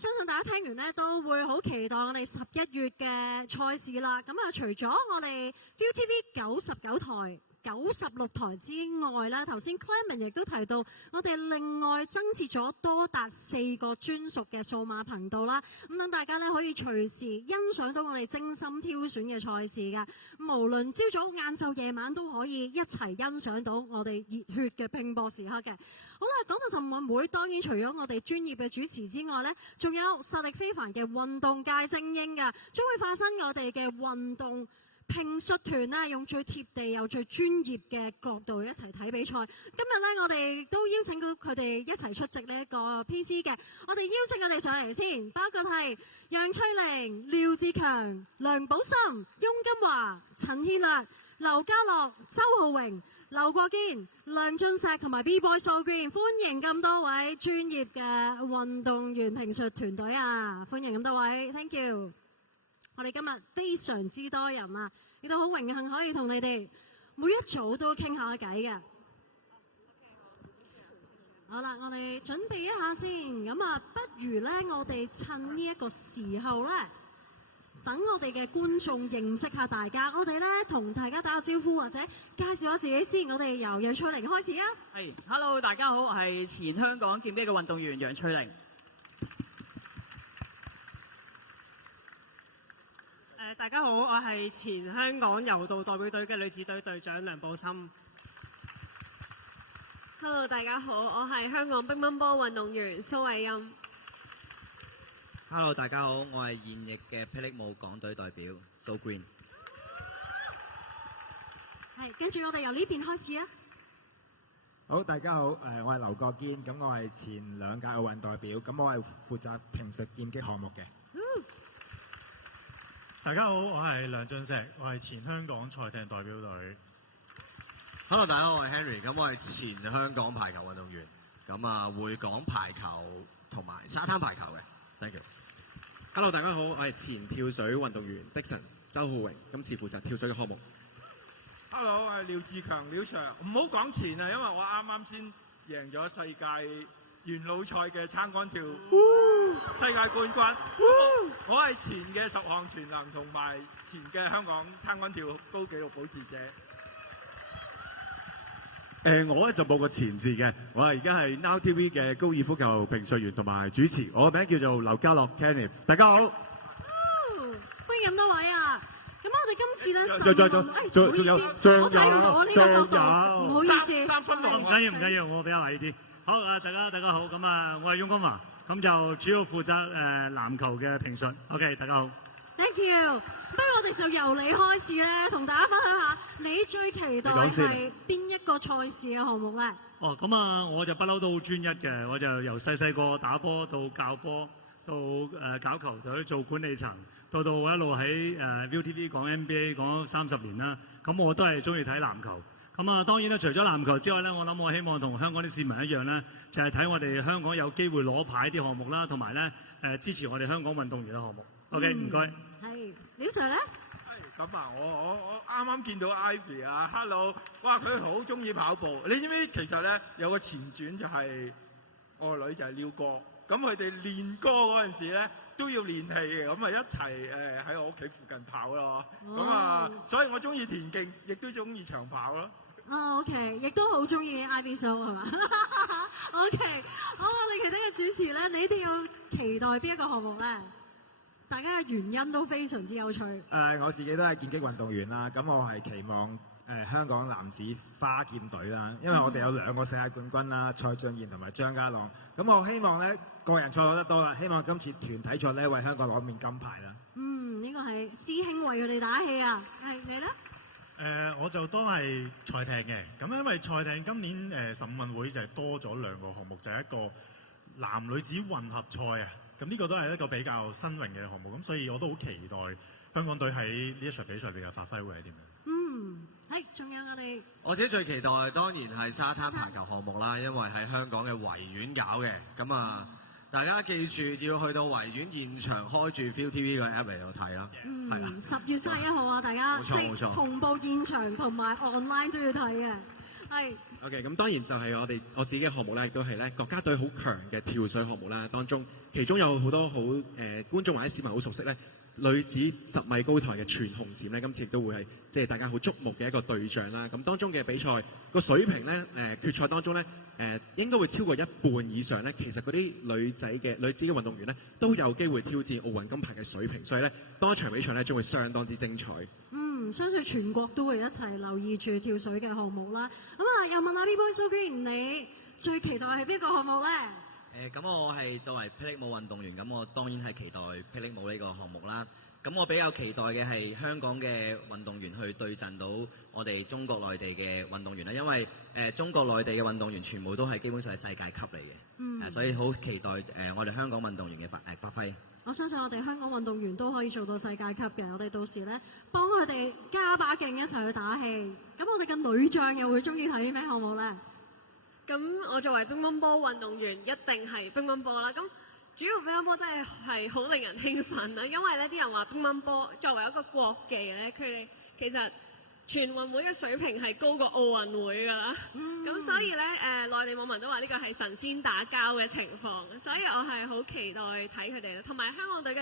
相信大家聽完咧都會好期待我哋11月嘅賽事啦。咁除咗我哋 ViuTV 99台、96台之外咧，頭先 Clement 亦都提到，我哋另外增設咗多達4個專屬嘅數碼頻道啦。咁等大家咧可以隨時欣賞到我哋精心挑選嘅賽事嘅。無論朝早、晏晝、夜晚都可以一齊欣賞到我哋熱血嘅拼搏時刻嘅。好啦，講到晨運會，當然除咗我哋專業嘅主持之外咧，仲有實力非凡嘅運動界精英嘅，將會化身我哋嘅運動拼術團啦，用最貼地又最專業嘅角度一齊睇比賽。今日咧，我哋都邀請到佢哋一齊出席呢一個 PC 嘅。我哋邀請佢哋上嚟先，包括係楊翠玲、廖志強、梁寶森、翁金華、陳憲略、劉家樂、周浩榮、劉國堅、梁俊石同埋 B-Boy So Green， 歡迎咁多位專業嘅運動員評述團隊啊！歡迎咁多位 ，thank you。我哋今日非常之多人啊，亦都好榮幸可以同你哋每一組都傾下偈嘅。好啦，我哋準備一下先，咁不如咧，我哋趁呢一個時候咧。等我哋嘅觀眾認識下大家，我哋咧同大家打個招呼或者介紹下自己先。我哋由楊翠玲開始啊。係 ，Hello， 大家好，我係前香港劍擊嘅運動員楊翠玲。大家好，我係前香港柔道代表隊嘅女子隊隊長梁寶森。Hello， 大家好，我係香港乒乓波運動員蘇慧音。Hello， 大家好，我係現役嘅霹靂舞港隊代表 So Green。係，跟住我哋由呢邊開始啊。好，大家好，我係劉國堅，咁我係前2屆奧運代表，咁我係負責評述劍擊項目嘅。大家好，我係梁俊石，我係前香港賽艇代表隊。Hello， 大家好，我係 Henry，咁我係前香港排球運動員，咁啊會講排球同埋沙灘排球嘅。Thank you。Hello， 大家好，我係前跳水運動員的神周浩榮，今次負責跳水嘅項目。Hello， 我係廖志強，廖 Sir。唔好講前啊，因為我啱啱先贏咗世界元老賽嘅撐桿跳世界冠軍。我係前嘅10項全能同埋前嘅香港撐桿跳高紀錄保持者。我咧就冇個前字嘅，我係而家係 Now TV 嘅高爾夫球評述員同埋主持，我嘅名叫做劉家樂 Kenneth， 大家好。歡迎咁多位啊！咁我哋今次咧，唔好意思，我睇唔到我呢個角度，唔好意思。三分鐘，唔緊要，我比較矮啲。好啊，大家好，咁啊，我係翁金華，咁就主要負責籃球嘅評述。OK， 大家好。Thank you。不如我哋就由你開始咧，同大家分享下你最期待係邊一個賽事嘅項目咧？哦，咁啊，我就不嬲都好專一嘅，我就由細個打波到教波，到搞球隊做管理層，到我一路喺ViuTV 講 NBA 講咗30年啦。咁我都係中意睇籃球。咁啊，當然啦，除咗籃球之外咧，我希望同香港啲市民一樣咧，就係睇我哋香港有機會攞牌啲項目啦，同埋咧支持我哋香港運動員嘅項目。OK， 唔該。係，廖 Sir 咧？咁啊，我啱啱見到 Ivy 啊 ，Hello， 哇，佢好中意跑步。你知唔知其實咧有個前傳就係我個女就係廖哥，咁佢哋練歌嗰陣時咧都要練氣嘅，咁啊一齊喺我屋企附近跑咯。咁啊，所以我中意田徑，亦都中意長跑咯。OK， 亦都好中意 Ivy Show 係嘛？OK， 好，我哋其他嘅主持咧，你哋要期待邊一個項目咧？大家嘅原因都非常之有趣。我自己都係劍擊運動員啦，咁我係期望香港男子花劍隊啦，因為我哋有2個世界冠軍啦，蔡俊彥同埋張家朗。咁我希望咧個人賽攞得多啦，希望今次團體賽咧為香港攞面金牌啦。呢個係師兄為佢哋打氣啊！係你咧？我就都係賽艇嘅，咁因為賽艇今年15運會就係多咗2個項目，就係一個男女子混合賽啊。咁呢個都係一個比較新穎嘅項目，咁所以我都好期待香港隊喺呢一場比賽裏嘅發揮會係點樣？係，仲有我自己最期待當然係沙灘排球項目啦，因為喺香港嘅維園搞嘅，咁啊大家記住要去到維園現場開住 ViuTV 個 app 嚟度睇啦。係啦，10月31號啊，大家冇錯同步現場同埋 online 都要睇嘅。係。OK， 咁當然就係我自己嘅項目咧，亦都係咧國家隊好強嘅跳水項目啦。當中其中有好多好觀眾或者市民好熟悉咧，女子10米高台嘅全紅嬋咧，今次亦都會係即係大家好矚目嘅一個對象啦。咁當中嘅比賽個水平咧，決賽當中咧應該會超過一半以上咧。其實嗰啲女子嘅運動員咧都有機會挑戰奧運金牌嘅水平，所以咧當一場比賽咧將會相當之精彩。相信全國都會一齊留意住跳水嘅項目啦。咁啊，又問下 B-Boy So Green，你最期待係邊個項目咧？咁我係作為霹靂舞運動員，咁我當然係期待霹靂舞呢個項目啦。咁我比較期待嘅係香港嘅運動員去對陣到我哋中國內地嘅運動員啦，因為中國內地嘅運動員全部都係基本上係世界級嚟嘅，所以好期待我哋香港運動員嘅發揮。我相信我哋香港運動員都可以做到世界級嘅，我哋到時咧幫佢哋加把勁一齊去打氣。咁我哋嘅女將又會中意睇咩項目咧？咁我作為乒乓波運動員，一定係乒乓波啦。咁主要乒乓波真係好令人興奮啦，因為咧啲人話乒乓波作為一個國技咧，佢哋其實全運會嘅水平係高過奧運會㗎啦。咁所以咧內地網民都話呢個係神仙打交嘅情況，所以我係好期待睇佢哋啦。同埋香港隊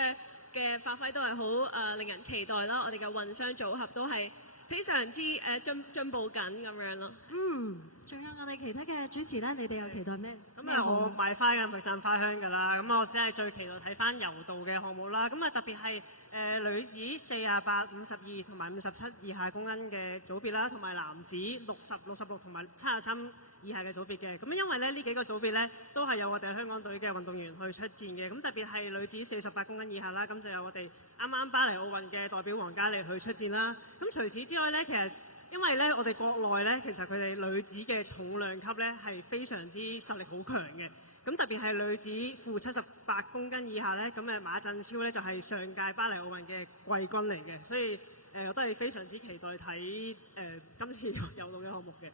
嘅發揮都係好令人期待啦。我哋嘅混雙組合都係非常之進步緊咁樣咯。仲有我哋其他嘅主持咧，你哋又期待咩？咁我買花嘅咪讚花香㗎啦。咁我真係最期待睇翻柔道嘅項目啦。咁啊特別係女子48、52同埋57以下公斤嘅組別啦，同埋男子60、66同埋73以下嘅組別嘅。咁因為咧呢幾個組別咧都係有我哋香港隊嘅運動員去出戰嘅。咁特別係女子48公斤以下啦，咁就有我哋啱巴黎奧運嘅代表王嘉莉去出戰啦。咁除此之外咧，其實因為咧我哋國內咧其實佢哋女子嘅重量級咧係非常之實力好強嘅。咁特別係女子負78公斤以下咧，咁馬振超咧就係上屆巴黎奧運嘅季軍嚟嘅，所以我都係非常之期待睇今次游泳嘅項目嘅。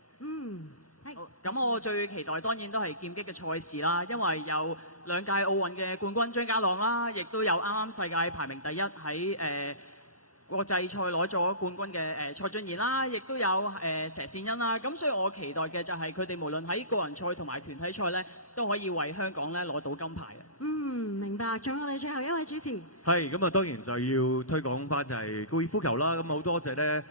咁我最期待當然都係劍擊嘅賽事啦，因為有2屆奧運嘅冠軍張家朗啦，亦都有啱啱世界排名第一喺國際賽攞咗冠軍嘅蔡俊彥啦，亦都有佘善恩啦。咁所以我期待嘅就係佢哋無論喺個人賽同埋團體賽咧，都可以為香港咧攞到金牌嘅。明白。仲有我哋最後一位主持。係咁啊，當然就要推廣翻就係高爾夫球啦。咁好多謝咧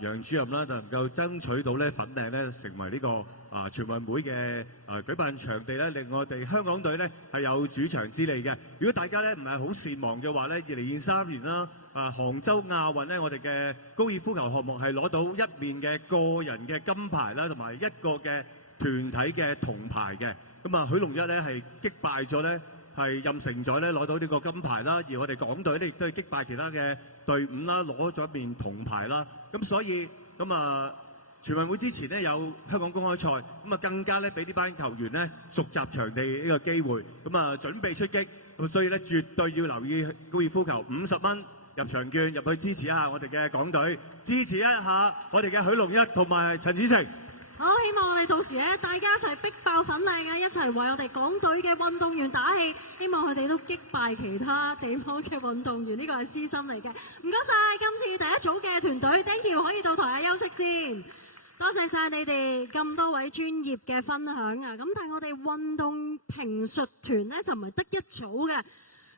楊主任啦，就能夠爭取到咧粉嶺咧成為呢個全運會嘅舉辦場地咧，令我哋香港隊咧係有主場之利嘅。如果大家咧唔係好善忘嘅話咧，2023年啦。杭州亞運咧，我哋嘅高爾夫球項目係攞到1面嘅個人嘅金牌啦，同埋1個嘅團體嘅銅牌嘅。咁啊，許龍一咧係擊敗咗咧係任成宰咧攞到呢個金牌啦，而我哋港隊咧亦都係擊敗其他嘅隊伍啦，攞咗1面銅牌啦。咁所以咁啊，全運會之前呢，有香港公開賽，咁啊更加咧俾呢班球員咧熟習場地呢個機會，咁啊準備出擊。咁所以咧絕對要留意高爾夫球50蚊。入場券入去支持一下我哋嘅港隊，支持一下我哋嘅許龍一同埋陳子成。好，希望我哋到時咧，大家一齊逼爆粉嶺嘅，一齊為我哋港隊嘅運動員打氣。希望佢哋都擊敗其他地方嘅運動員，呢個係私心嚟嘅。唔該晒，今次第一組嘅團隊 ，thank you，可以到台下休息先。多謝晒你哋咁多位專業嘅分享啊！咁但係我哋運動評述團咧就唔係得一組嘅。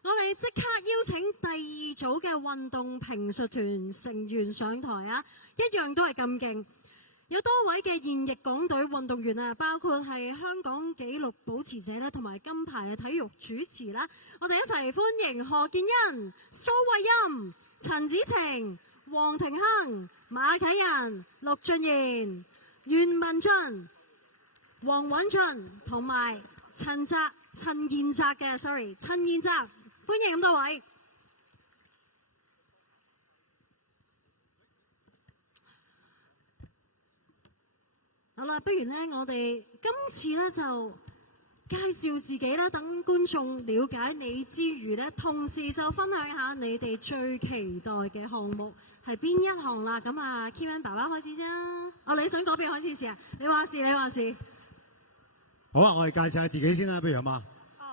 我哋即刻邀請第2組嘅運動評述團成員上台啊！一樣都係咁勁，有多位嘅現役港隊運動員啊，包括係香港紀錄保持者咧，同埋金牌嘅體育主持啦。我哋一齊歡迎何建欣、蘇慧音、陳子晴、黃庭亨、馬啟仁、陸俊賢、袁文俊、黃允俊同埋陳彥澤嘅，sorry， 陳彥澤。歡迎咁多位。好啦，不如呢，我哋今次呢就介紹自己啦，等觀眾了解你之餘呢，同時就分享下你哋最期待嘅項目係邊一項啦。咁啊 Kevin 爸爸開始先啦。你想嗰邊開始先啊？你話事，你話事。好啊，我哋介紹下自己先啦，不如好嘛？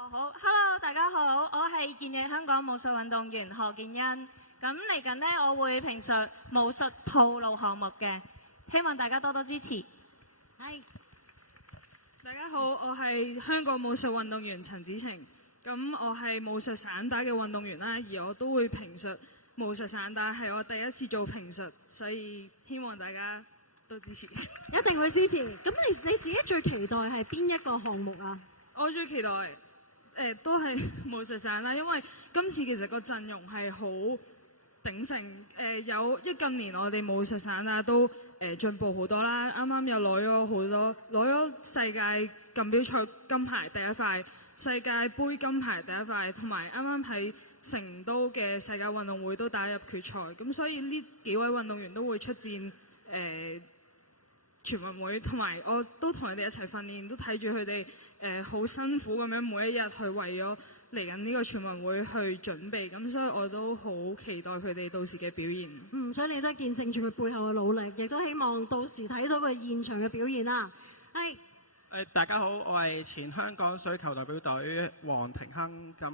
好 ，Hello， 大家好，我係現役香港武術運動員何建欣。咁嚟緊呢，我會評述武術套路項目嘅，希望大家多多支持。係。大家好，我係香港武術運動員陳子晴。咁我係武術散打嘅運動員啦，而我都會評述武術散打，係我第一次做評述，所以希望大家都支持。一定會支持。咁你自己最期待係邊一個項目啊？我最期待。都係武術散啦，因為今次其實個陣容係好鼎盛。近年我哋武術散啦都進步好多啦，啱啱又攞咗世界錦標賽金牌第一塊，世界盃金牌第一塊，同埋啱啱喺成都嘅世界運動會都打入決賽。咁所以呢幾位運動員都會出戰全運會，同埋我都同佢哋一齊訓練，都睇住佢哋好辛苦咁樣每一日去為咗嚟緊呢個全運會去準備，咁所以我都好期待佢哋到時嘅表現。所以你都見證住佢背後嘅努力，亦都希望到時睇到佢現場嘅表現啦。大家好，我係前香港水球代表隊黃庭亨，咁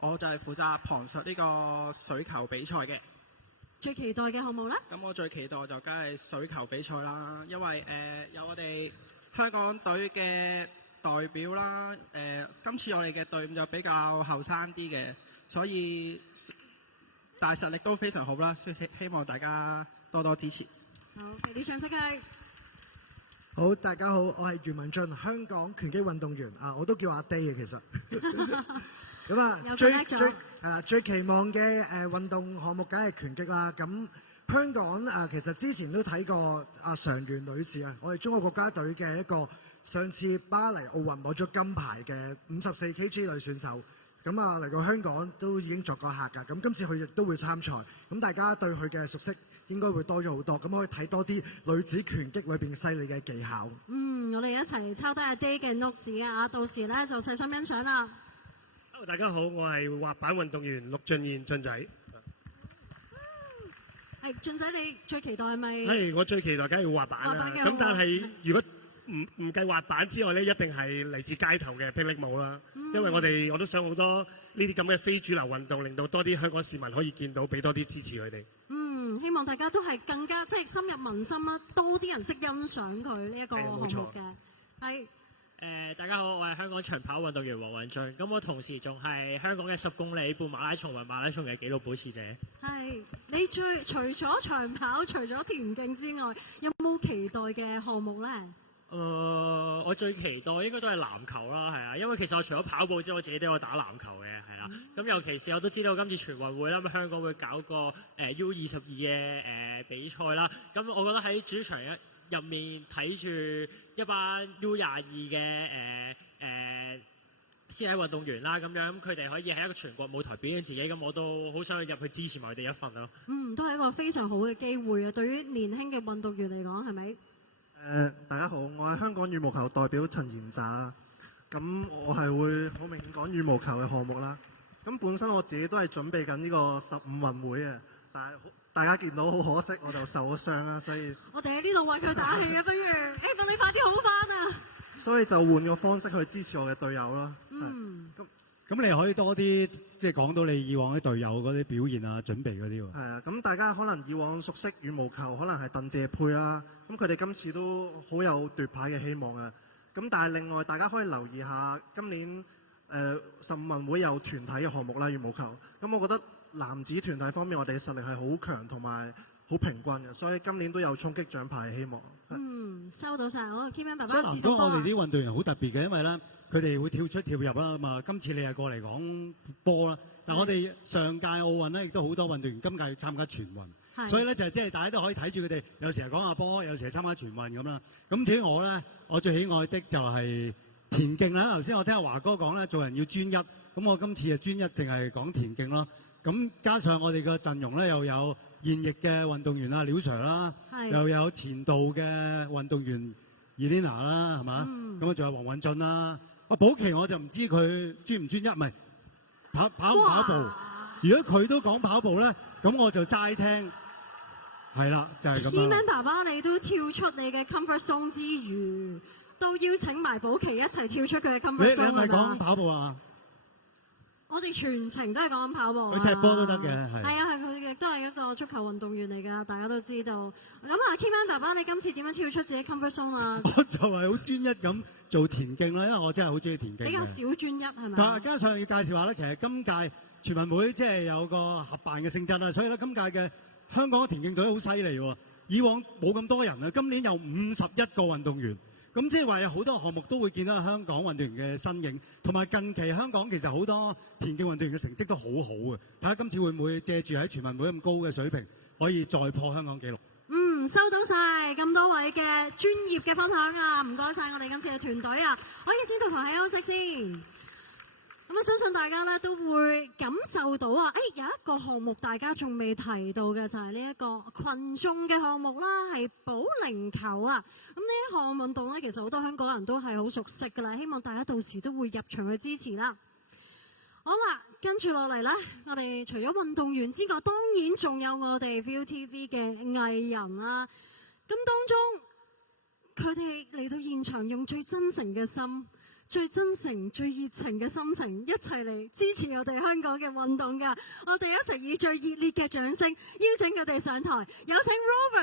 我就係負責旁述呢個水球比賽嘅。最期待嘅項目咧？咁我最期待就梗係水球比賽啦，因為有我哋香港隊嘅代表啦，今次我哋嘅隊伍就比較後生啲嘅，所以大實力都非常好啦，所以希望大家多多支持。好，俾啲掌聲佢。好，大家好，我係袁文俊，香港拳擊運動員啊，我都叫阿 Day 嘅其實。咁啊，最期望嘅運動項目梗係拳擊啦。咁香港其實之前都睇過常元女士啊，我哋中國國家隊嘅一個上次巴黎奧運攞咗金牌嘅54 kg 女選手。咁嚟到香港都已經作過客㗎。咁今次佢亦都會參賽。咁大家對佢嘅熟悉應該會多咗好多，咁可以睇多啲女子拳擊裏邊犀利嘅技巧。我哋一齊抄低阿 Day 嘅 notes 啊，到時咧就細心欣賞啦。Hello， 大家好，我係滑板運動員陸俊賢俊仔。係俊仔，你最期待係咪？係我最期待梗係要滑板啦。咁但係如果唔計滑板之外咧，一定係嚟自街頭嘅霹靂舞啦。因為我都想好多呢啲咁嘅非主流運動，令到多啲香港市民可以見到，俾多啲支持佢哋。希望大家都係更加即係深入民心啦，多啲人識欣賞佢呢一個項目嘅。係。大家好，我係香港長跑運動員黃允俊，咁我同時仲係香港嘅10公里半馬拉松同馬拉松嘅紀錄保持者。係，你除咗長跑、除咗田徑之外，有冇期待嘅項目咧？我最期待應該都係籃球啦，係啊，因為其實我除咗跑步之外，我自己都有打籃球嘅，係啦。咁尤其是我都知道今次全運會啦，咁香港會搞個U22嘅比賽啦。咁我覺得喺主場入面睇住一班 U22嘅師奶運動員啦，咁樣佢哋可以喺一個全國舞台表演自己，咁我都好想入去支持埋佢哋一份咯。都係一個非常好嘅機會啊！對於年輕嘅運動員嚟講，係咪？大家好，我係香港羽毛球代表陳賢澤啦。咁我係會好明顯講羽毛球嘅項目啦。咁本身我自己都係準備緊呢個15運會嘅，但係大家見到好可惜，我就受咗傷啦，所以我哋喺呢度為佢打氣啊！不如希望你快啲好翻啊！所以就換個方式去支持我嘅隊友啦。咁你可以多啲即係講到你以往啲隊友嗰啲表現啊、準備嗰啲喎。係啊，咁大家可能以往熟悉羽毛球，可能係鄧謝佩啦。咁佢哋今次都好有奪牌嘅希望啊！咁但係另外大家可以留意下今年15運會有團體嘅項目啦，羽毛球。咁我覺得男子團體方面，我哋嘅實力係好強同埋好平均嘅，所以今年都有衝擊獎牌嘅希望。收到晒，我 Kman 爸爸。所以男子我哋啲運動員好特別嘅，因為咧佢哋會跳出跳入啦嘛。今次你係過嚟講波啦，但我哋上屆奧運咧亦都好多運動員今屆要參加全運，所以咧就即係大家都可以睇住佢哋，有時係講下波，有時係參加全運咁啦。咁至於我咧，我最喜愛的就係田徑啦。頭先我聽阿華哥講咧，做人要專一，咁我今次就專一淨係講田徑咯。咁加上我哋嘅陣容咧，又有現役嘅運動員啊，廖 Sir 啦，又有前度嘅運動員 Elena 啦，係嘛？咁啊，仲有黃允俊啦。保期我就唔知佢專唔專一，唔係跑唔跑步。如果佢都講跑步咧，咁我就齋聽。係啦，就係咁樣。Kman 爸爸，你都跳出你嘅 comfort zone 之餘，都邀請埋保期一齊跳出佢嘅 comfort zone 㗎嘛？你係咪講跑步啊？我哋全程都係講跑步啊！佢踢波都得嘅，係。係啊，係佢亦都係一個足球運動員嚟㗎，大家都知道。咁啊，Kman 爸爸，你今次點樣跳出自己 comfort zone 啊？我就係好專一咁做田徑啦，因為我真係好中意田徑。比較少專一係咪？但係加上要介紹下咧，其實今屆全運會即係有個合辦嘅性質啦，所以咧今屆嘅香港嘅田徑隊好犀利喎。以往冇咁多人啊，今年有51個運動員。咁即係話有好多項目都會見到香港運動員嘅身影，同埋近期香港其實好多田徑運動員嘅成績都好好嘅。睇下今次會唔會借住喺全運會咁高嘅水平，可以再破香港紀錄？收到晒咁多位嘅專業嘅分享啊！唔該晒我哋今次嘅團隊啊！可以先同台喺休息先。咁相信大家咧都會感受到啊！有一個項目大家仲未提到嘅就係呢一個群眾嘅項目啦，係保齡球啊！咁呢一項運動咧，其實好多香港人都係好熟悉㗎啦，希望大家到時都會入場去支持啦。好啦，跟住落嚟咧，我哋除咗運動員之外，當然仲有我哋 ViuTV 嘅藝人啦。咁當中佢哋嚟到現場，用最真誠嘅心、最真誠、最熱情嘅心情，一齊嚟支持我哋香港嘅運動㗎。我哋一齊以最熱烈嘅掌聲，邀請佢哋上台。有請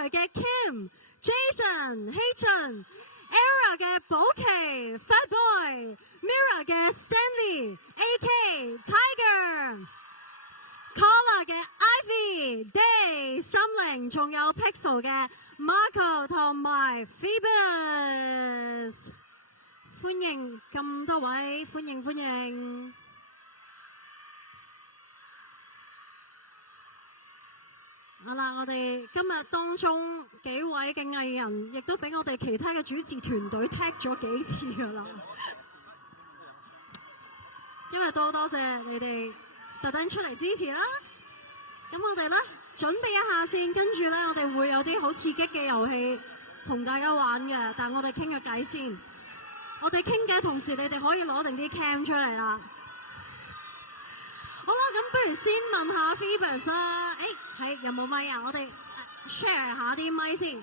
Rover 嘅 Kim、Jason、Heychun、Era 嘅寶琪、Fat Boy、Mira 嘅 Stanley、AK、Tiger、Kala 嘅 Ivy、Day、心靈，仲有 Pixel 嘅 Marco 同埋 Phoebus。歡迎咁多位，歡迎歡迎。好啦，我哋今日當中幾位嘅藝人，亦都俾我哋其他嘅主持團隊踢咗幾次㗎啦。今日多謝你哋特登出嚟支持啦。咁我哋咧準備一下先，跟住咧我哋會有啲好刺激嘅遊戲同大家玩嘅，但係我哋傾個偈先。我哋傾偈同時，你哋可以攞定啲 cam 出嚟啦。好啦，咁不如先問下 Phoebus 啦。係有冇咪啊？我哋 share 下啲咪先。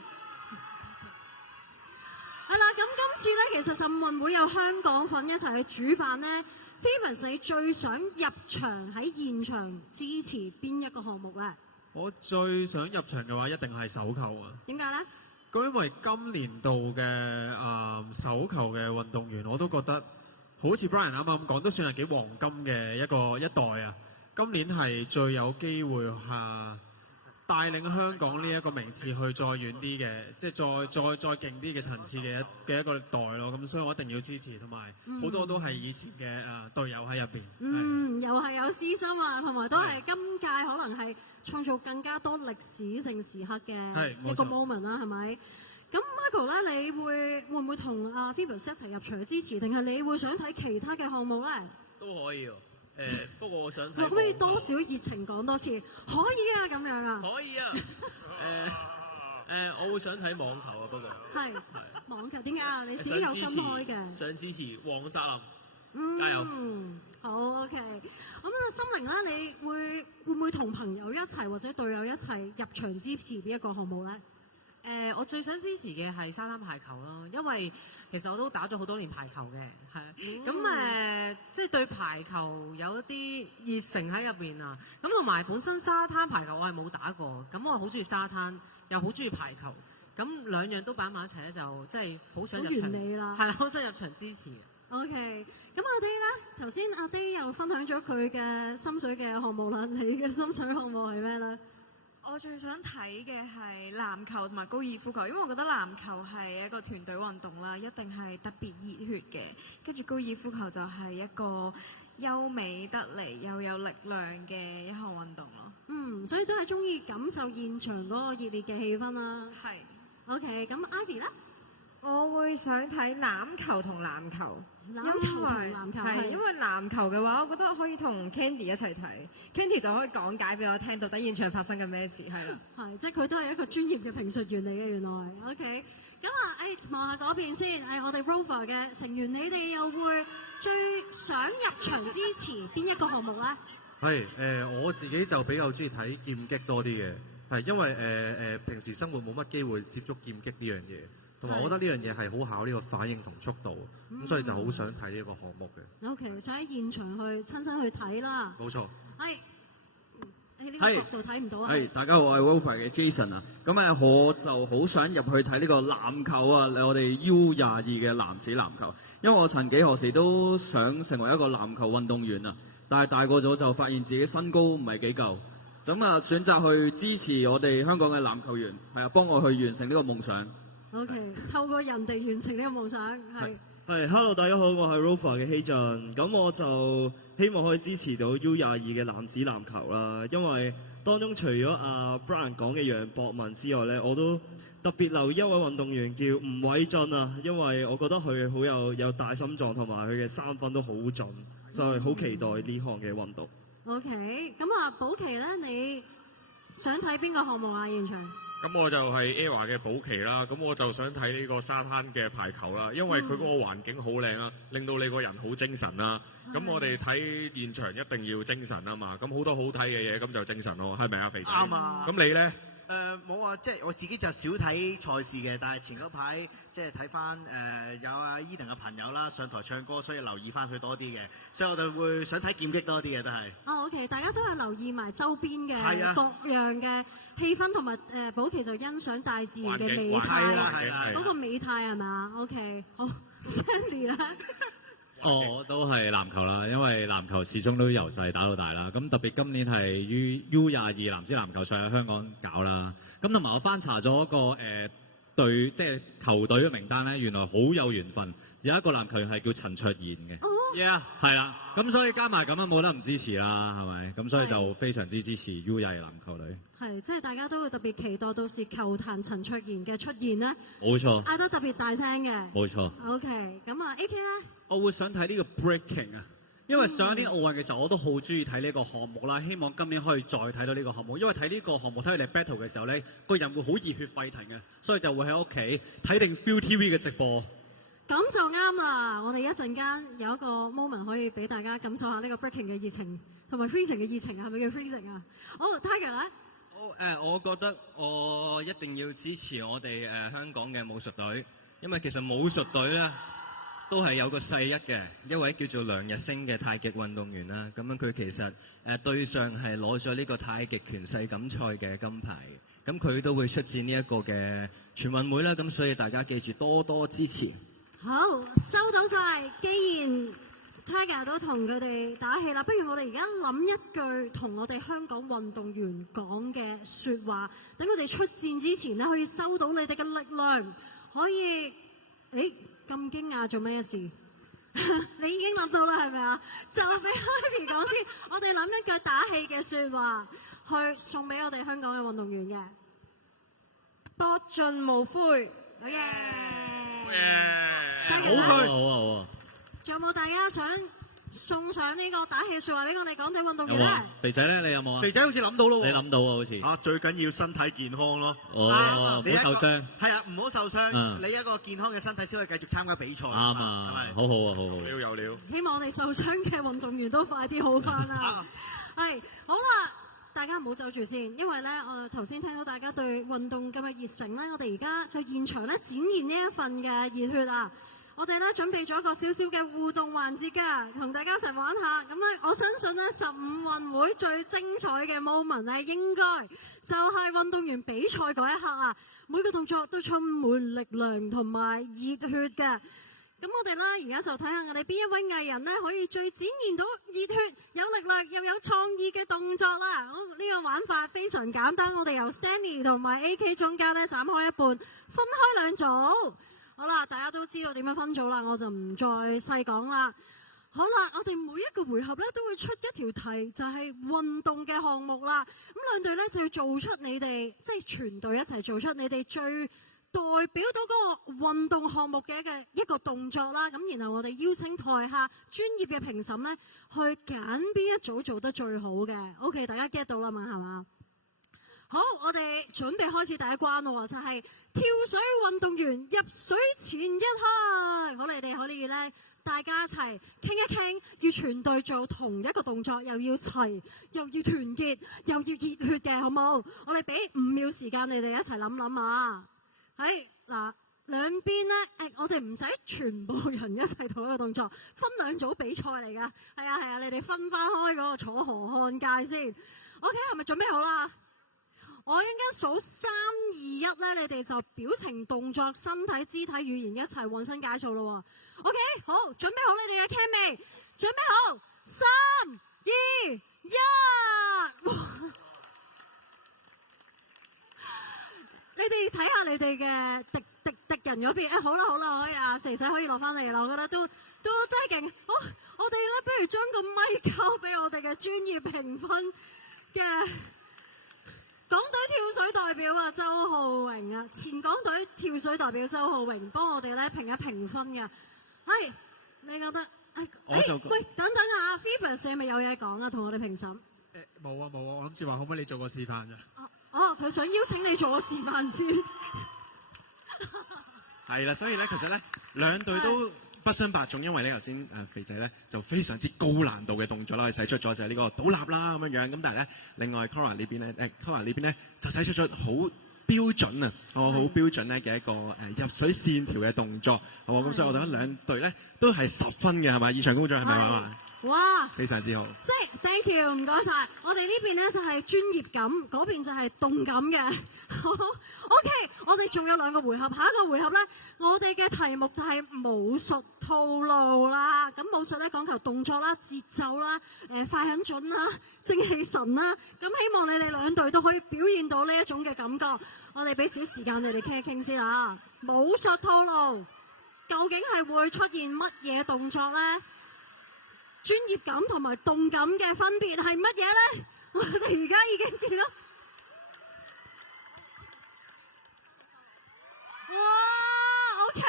係啦，咁今次咧，其實浸運會有香港粉一齊去主辦咧。Phoebus 你最想入場喺現場支持邊一個項目咧？我最想入場嘅話，一定係手球啊！點解咧？咁因為今年度嘅手球嘅運動員，我都覺得好似 Brian 啱啱咁講，都算係幾黃金嘅一代啊！今年係最有機會帶領香港呢一個名次去再遠啲嘅，即係再勁啲嘅層次嘅一個代咯。咁所以我一定要支持，同埋好多都係以前嘅隊友喺入邊。又係有私心啊，同埋都係今屆可能係創造更加多歷史性時刻嘅一個 moment 啦，係咪？咁 Michael 咧，你會唔會同阿 Phoebus 一齊入場支持，定係你會想睇其他嘅項目咧？都可以喎。不過我想睇。可唔可以多少熱情講多次？可以啊，咁樣啊。可以啊。我會想睇網球啊，不過。係。網球點解啊？你自己有跟開嘅。想支持黃澤林。加油。好 OK。咁啊，心靈咧，你會唔會同朋友一齊或者隊友一齊入場支持呢一個項目咧？我最想支持嘅係沙灘排球咯，因為其實我都打咗好多年排球嘅，係咁即係對排球有一啲熱誠喺入邊啊。咁同埋本身沙灘排球我係冇打過，咁我好中意沙灘，又好中意排球，咁兩樣都擺埋一齊咧，就即係好想入場。完美啦，係啦，好想入場支持。OK，咁阿 Day 咧，頭先阿 Day 又分享咗佢嘅心水嘅項目啦，你嘅心水項目係咩咧？我最想睇嘅係籃球同埋高爾夫球，因為我覺得籃球係一個團隊運動啦，一定係特別熱血嘅。跟住高爾夫球就係一個優美得嚟又有力量嘅一項運動咯。所以都係中意感受現場嗰個熱烈嘅氣氛啦。係。OK，咁 Ivy 咧？我會想睇欖球同籃球。籃球同籃球係因為籃球嘅話，我覺得可以同 Candy 一齊睇 ，Candy 就可以講解俾我聽到底現場發生緊咩事，係啦。係，即係佢都係一個專業嘅評述員嚟嘅，原來。OK，咁啊，望下嗰邊先，我哋 Rover 嘅成員，你哋又會最想入場支持邊一個項目咧？係我自己就比較中意睇劍擊多啲嘅，係因為平時生活冇乜機會接觸劍擊呢樣嘢。同埋我覺得呢樣嘢係好考呢個反應同速度，咁所以就好想睇呢一個項目嘅。OK，想喺現場去親身去睇啦。冇錯。係。呢個角度睇唔到啊。係，大家好，我係 Wolfer 嘅 Jason 啊。咁我就好想入去睇呢個籃球啊，我哋 U22嘅男子籃球，因為我曾幾何時都想成為一個籃球運動員啊，但係大個咗就發現自己身高唔係幾夠，咁選擇去支持我哋香港嘅籃球員，幫我去完成呢個夢想。OK， 透過人哋完成呢個夢想，係。Hello， 大家好，我係 Rover 嘅希俊，咁我就希望可以支持到 U22嘅男子籃球啦，因為當中除咗Brian 講嘅楊博文之外咧，我都特別留意一位運動員叫吳偉俊啊，因為我覺得佢好有大心臟，同埋佢嘅三分都好準，所以好期待呢項嘅運動。OK， 咁寶琪咧，你想睇邊個項目啊？現場？咁我就係 ERROR 嘅保期啦，咁我就想睇呢個沙灘嘅排球啦，因為佢嗰個環境好靚啦，令到你個人好精神啦。咁我哋睇現場一定要精神啊嘛，咁好多好睇嘅嘢，咁就精神咯，係咪啊，肥仔？啱啊！咁你咧？冇啊，即係我自己就少睇賽事嘅，但係前嗰排即係睇翻有阿 Eden 嘅朋友啦上台唱歌，所以留意翻佢多啲嘅，所以我哋會想睇劍擊多啲嘅都係。OK， 大家都係留意埋周邊嘅各樣嘅氣氛，同埋寶琪就欣賞大自然嘅美態，嗰個美態係咪啊 ？OK， 好 ，Sandy 啦。我都係籃球啦，因為籃球始終都由細打到大啦。咁特別今年係 U22男子籃球賽喺香港搞啦。咁同埋我翻查咗個隊即係球隊嘅名單咧，原來好有緣分。有一個籃球員係叫陳卓賢嘅，係啦。咁所以加埋咁樣冇得唔支持啦，係咪？咁所以就非常之支持 U22籃球隊。係，即係大家都會特別期待到時球壇陳卓賢嘅出現咧。冇錯。嗌得特別大聲嘅。冇錯。OK， 咁AK 咧？我會想睇呢個 breaking 啊，因為上一年奧運嘅時候，我都好中意睇呢個項目啦。希望今年可以再睇到呢個項目，因為睇呢個項目睇佢哋 battle 嘅時候咧，個人會好熱血沸騰嘅，所以就會喺屋企睇定 ViuTV 嘅直播。咁就啱啦！我哋一陣間有一個 moment 可以俾大家感受下呢個 breaking 嘅熱情，同埋 freezing 嘅熱情啊，係咪叫 freezing 啊？好 ，Tiger 咧。好我覺得我一定要支持我哋香港嘅武術隊，因為其實武術隊咧都係有個世一嘅，一位叫做梁日升嘅太極運動員啦。咁樣佢其實對上係攞咗呢個太極拳世錦賽嘅金牌，咁佢都會出戰呢一個嘅全運會啦。咁所以大家記住多多支持。好，收到晒。既然 Tiger 都同佢哋打氣啦，不如我哋而家諗一句同我哋香港運動員講嘅説話，等佢哋出戰之前咧可以收到你哋嘅力量，可以咁驚訝做咩事？你已經諗到啦，係咪啊？就俾 Ivy 講先，我哋諗一句打氣嘅説話，去送俾我哋香港嘅運動員嘅。博盡無悔。好嘅。好。仲有冇大家想送上呢個打氣説話俾我哋港隊運動員咧？肥仔咧，你有冇啊？肥仔好似諗到咯喎。你諗到喎，好似。最緊要身體健康咯。唔好受傷。係啊，唔好受傷。你一個健康嘅身體先可以繼續參加比賽。啱啊，好好啊，好好。有料。希望我哋受傷嘅運動員都快啲好翻啦。係，好啦。大家唔好走住先，因為咧，我頭先聽到大家對運動咁嘅熱誠咧，我哋而家就現場咧展現呢一份嘅熱血啊！我哋咧準備咗一個少少嘅互動環節㗎，同大家一齊玩下。咁咧，我相信咧15運會最精彩嘅 moment 咧，應該就係運動員比賽嗰一刻啊！每個動作都充滿力量同埋熱血嘅。咁我哋咧而家就睇下我哋邊一位藝人咧可以最展現到熱血、有力量又有創意嘅動作啦。呢個玩法非常簡單，我哋由 Stanley 同埋 AK 中間咧斬開一半，分開兩組。好啦，大家都知道點樣分組啦，我就唔再細講啦。好啦，我哋每一個回合咧都會出一條題，就係運動嘅項目啦。咁兩隊咧就要做出你哋，即係全隊一齊做出你哋最代表到嗰個運動項目嘅一個動作啦，咁然後我哋邀請台下專業嘅評審咧，去揀邊一組做得最好嘅。OK， 大家 get 到啦嘛，係嘛？好，我哋準備開始第一關咯，就係跳水運動員入水前一刻。好，你哋可以咧，大家一齊傾一傾，要全隊做同一個動作，又要齊，又要團結，又要熱血嘅，好冇？我哋俾5秒時間你哋一齊諗諗啊！嗱，兩邊咧，我哋唔使全部人一齊同一個動作，分兩組比賽嚟㗎。係啊，你哋分翻開嗰個楚河漢界先。OK， 係咪準備好啦？我一陣間數3、2、1咧，你哋就表情、動作、身體、肢體語言一齊渾身解數咯。OK， 好，準備好你哋嘅 cam 未？準備好，3、2、1。你哋睇下你哋嘅敵人嗰邊，好啦，可以啊，肥仔可以落翻嚟啦，我覺得都真係勁。好，我哋咧不如將個咪交俾我哋嘅專業評分嘅港隊跳水代表啊，周浩榮啊，前港隊跳水代表周浩榮幫我哋咧評一評分嘅。係，你覺得？喂，等等啊 Phoebus 係咪有嘢講啊？同我哋評審。冇啊，我諗住話可唔可以你做個示範啫。佢想邀請你做個示範先。係啦，所以咧，其實咧，兩隊都不相伯仲，因為咧頭先肥仔咧就非常之高難度嘅動作啦，佢使出咗就係呢個倒立啦咁樣樣。咁但係咧，另外 Cora 呢邊咧，Cora 呢邊咧就使出咗好標準啊，好標準咧嘅一個入水線條嘅動作，好冇？咁所以我覺得兩隊咧都係10分嘅，係咪？現場觀眾係咪話？哇！非常之好。即係 thank you， 唔該晒。我哋呢邊咧就係專業感，嗰邊就係動感嘅。好 OK， 我哋仲有2個回合，下一個回合咧，我哋嘅題目就係武術套路啦。咁武術咧講求動作啦、節奏啦、快狠準啦、精氣神啦。咁希望你哋兩隊都可以表現到呢一種嘅感覺。我哋俾少時間你哋傾一傾先啦。武術套路究竟係會出現乜嘢動作咧？專業感同埋動感嘅分別係乜嘢咧？我哋而家已經見到，哇 ！OK，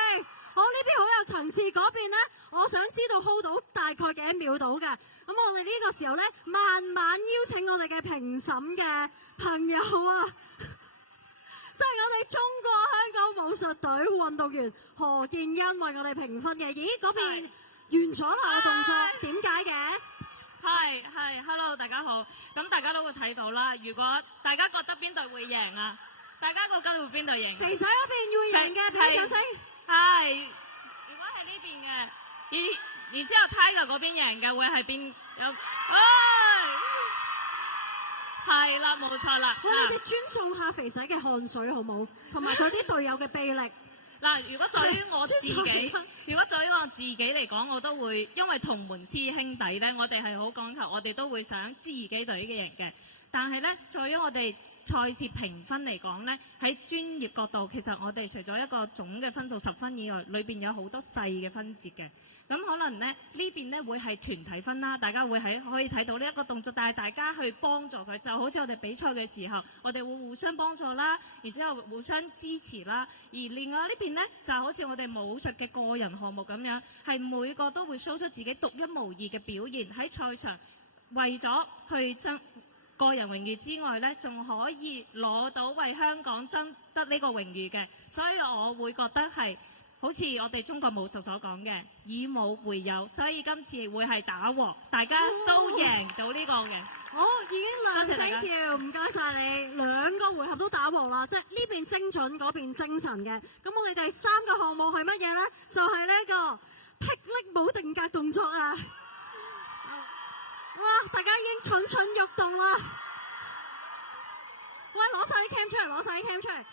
好，呢邊好有層次嗰邊咧，我想知道 hold 到大概幾多秒到嘅。咁我哋呢個時候咧，慢慢邀請我哋嘅評審嘅朋友啊，即係我哋中國香港武術隊運動員何建欣為我哋評分嘅。咦，嗰邊完咗啦個動作，點解嘅？係 ，hello 大家好。咁大家都會睇到啦。如果大家覺得邊隊會贏啊？大家覺得會邊隊贏？肥仔嗰邊會贏嘅，俾掌聲。係，如果係呢邊嘅，然之後 Tiger 嗰邊贏嘅會係邊？係啦，冇錯啦。喂，你哋尊重下肥仔嘅汗水好冇？同埋佢啲隊友嘅臂力。嗱，如果對於我自己嚟講，我都會因為同門師兄弟咧，我哋係好講求，我哋都會想自己隊嘅贏嘅。但係咧，在於我哋賽事評分嚟講咧，喺專業角度，其實我哋除咗一個總嘅分數10分以外，裏邊有好多細嘅分節嘅。咁可能咧呢邊咧會係團體分啦，大家會可以睇到呢一個動作，但係大家去幫助佢，就好似我哋比賽嘅時候，我哋會互相幫助啦，然之後互相支持啦。而另外呢邊咧就好似我哋武術嘅個人項目咁樣，係每個都會 show 出自己獨一無二嘅表現喺賽場，為咗去爭個人榮譽之外咧，仲可以攞到為香港爭得呢個榮譽嘅，所以我會覺得係好似我哋中國武術所講嘅以武會友，所以今次會係打和，大家都贏到呢個嘅。好，已經2 thank you， 唔該晒你，2個回合都打和啦，即係呢邊精準，嗰邊精神嘅。咁我哋第3個項目係乜嘢咧？就係呢個霹靂舞定格動作啊！哇！大家已經蠢蠢欲動啦！喂，攞晒啲 cam 出嚟，攞晒啲 cam 出嚟！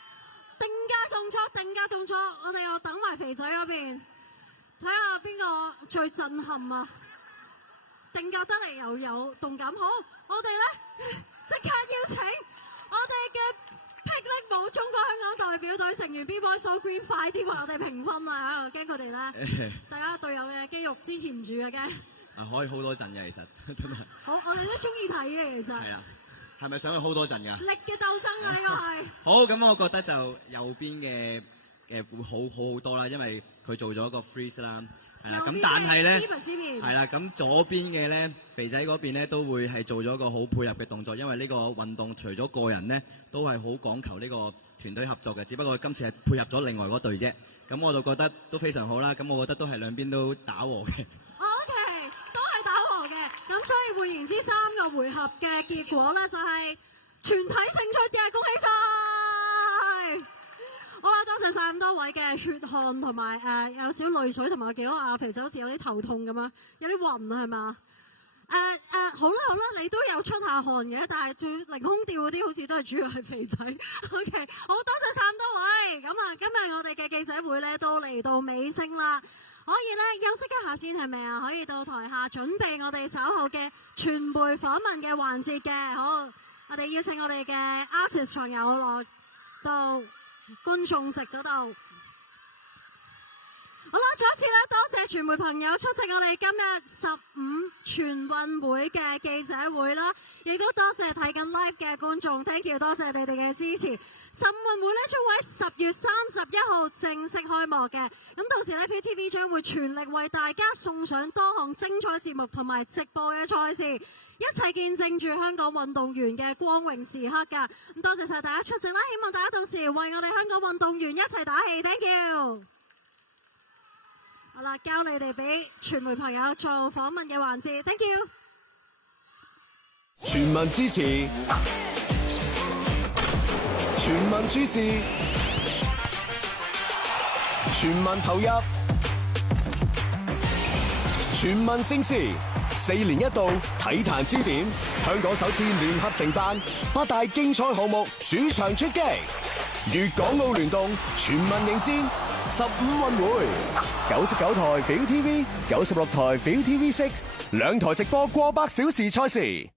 定格動作，我哋又等埋肥仔嗰邊，睇下邊個最震撼啊！定格得嚟又有動感，好，我哋咧即刻邀請我哋嘅霹靂舞中國香港代表隊成員 B-Boy So Green 快啲為我哋評分啊！驚佢哋咧，大家隊友嘅肌肉支持唔住嘅驚。可以 hold 多陣嘅，其實真係。好，我哋都中意睇嘅，其實。係啊，係咪想去 hold 多陣㗎？力嘅鬥爭啊，呢個係。好，咁我覺得就右邊嘅會好多啦，因為佢做咗個 freeze 啦。係啦，咁但係咧，係啦，咁左邊嘅咧，肥仔嗰邊咧都會係做咗一個好配合嘅動作，因為呢個運動除咗個人咧，都係好講求呢個團隊合作嘅，只不過今次係配合咗另外嗰隊啫。咁我就覺得都非常好啦。咁我覺得都係兩邊都打和嘅。OK， 都係打和嘅。咁所以換言之，3個回合嘅結果咧就係全體勝出嘅，恭喜晒！好啦，多謝晒咁多位嘅血汗同埋有少淚水，同埋我見到阿肥仔好似有啲頭痛咁樣，有啲暈啊，係嘛？好啦，你都有出下汗嘅，但係最凌空吊嗰啲好似都係主要係肥仔。OK， 好多謝晒咁多位。咁啊，今日我哋嘅記者會咧都嚟到尾聲啦，可以咧休息一下先係咪啊？可以到台下準備我哋稍後嘅傳媒訪問嘅環節嘅。好，我哋邀請我哋嘅 artist 朋友落到觀眾席嗰度。好啦，再一次咧，多謝傳媒朋友出席我哋今日15全運會嘅記者會啦，亦都多謝睇緊 live 嘅觀眾 ，thank you， 多謝你哋嘅支持。10運會咧將會喺10月31號正式開幕嘅，咁到時咧 ViuTV 將會全力為大家送上多項精彩節目同埋直播嘅賽事，一齊見證住香港運動員嘅光榮時刻㗎。咁多謝晒大家出席啦，希望大家到時為我哋香港運動員一齊打氣 ，thank you。好啦，交你哋俾傳媒朋友做訪問嘅環節 ，thank you。全民支持，全民注視，全民投入，全民盛事，4年一度體壇焦點，香港首次聯合承辦8大競賽項目主場出擊，粵港澳聯動，全民迎戰15運會，99台 ViuTV，96台 ViuTV6，2台直播過百小時賽事。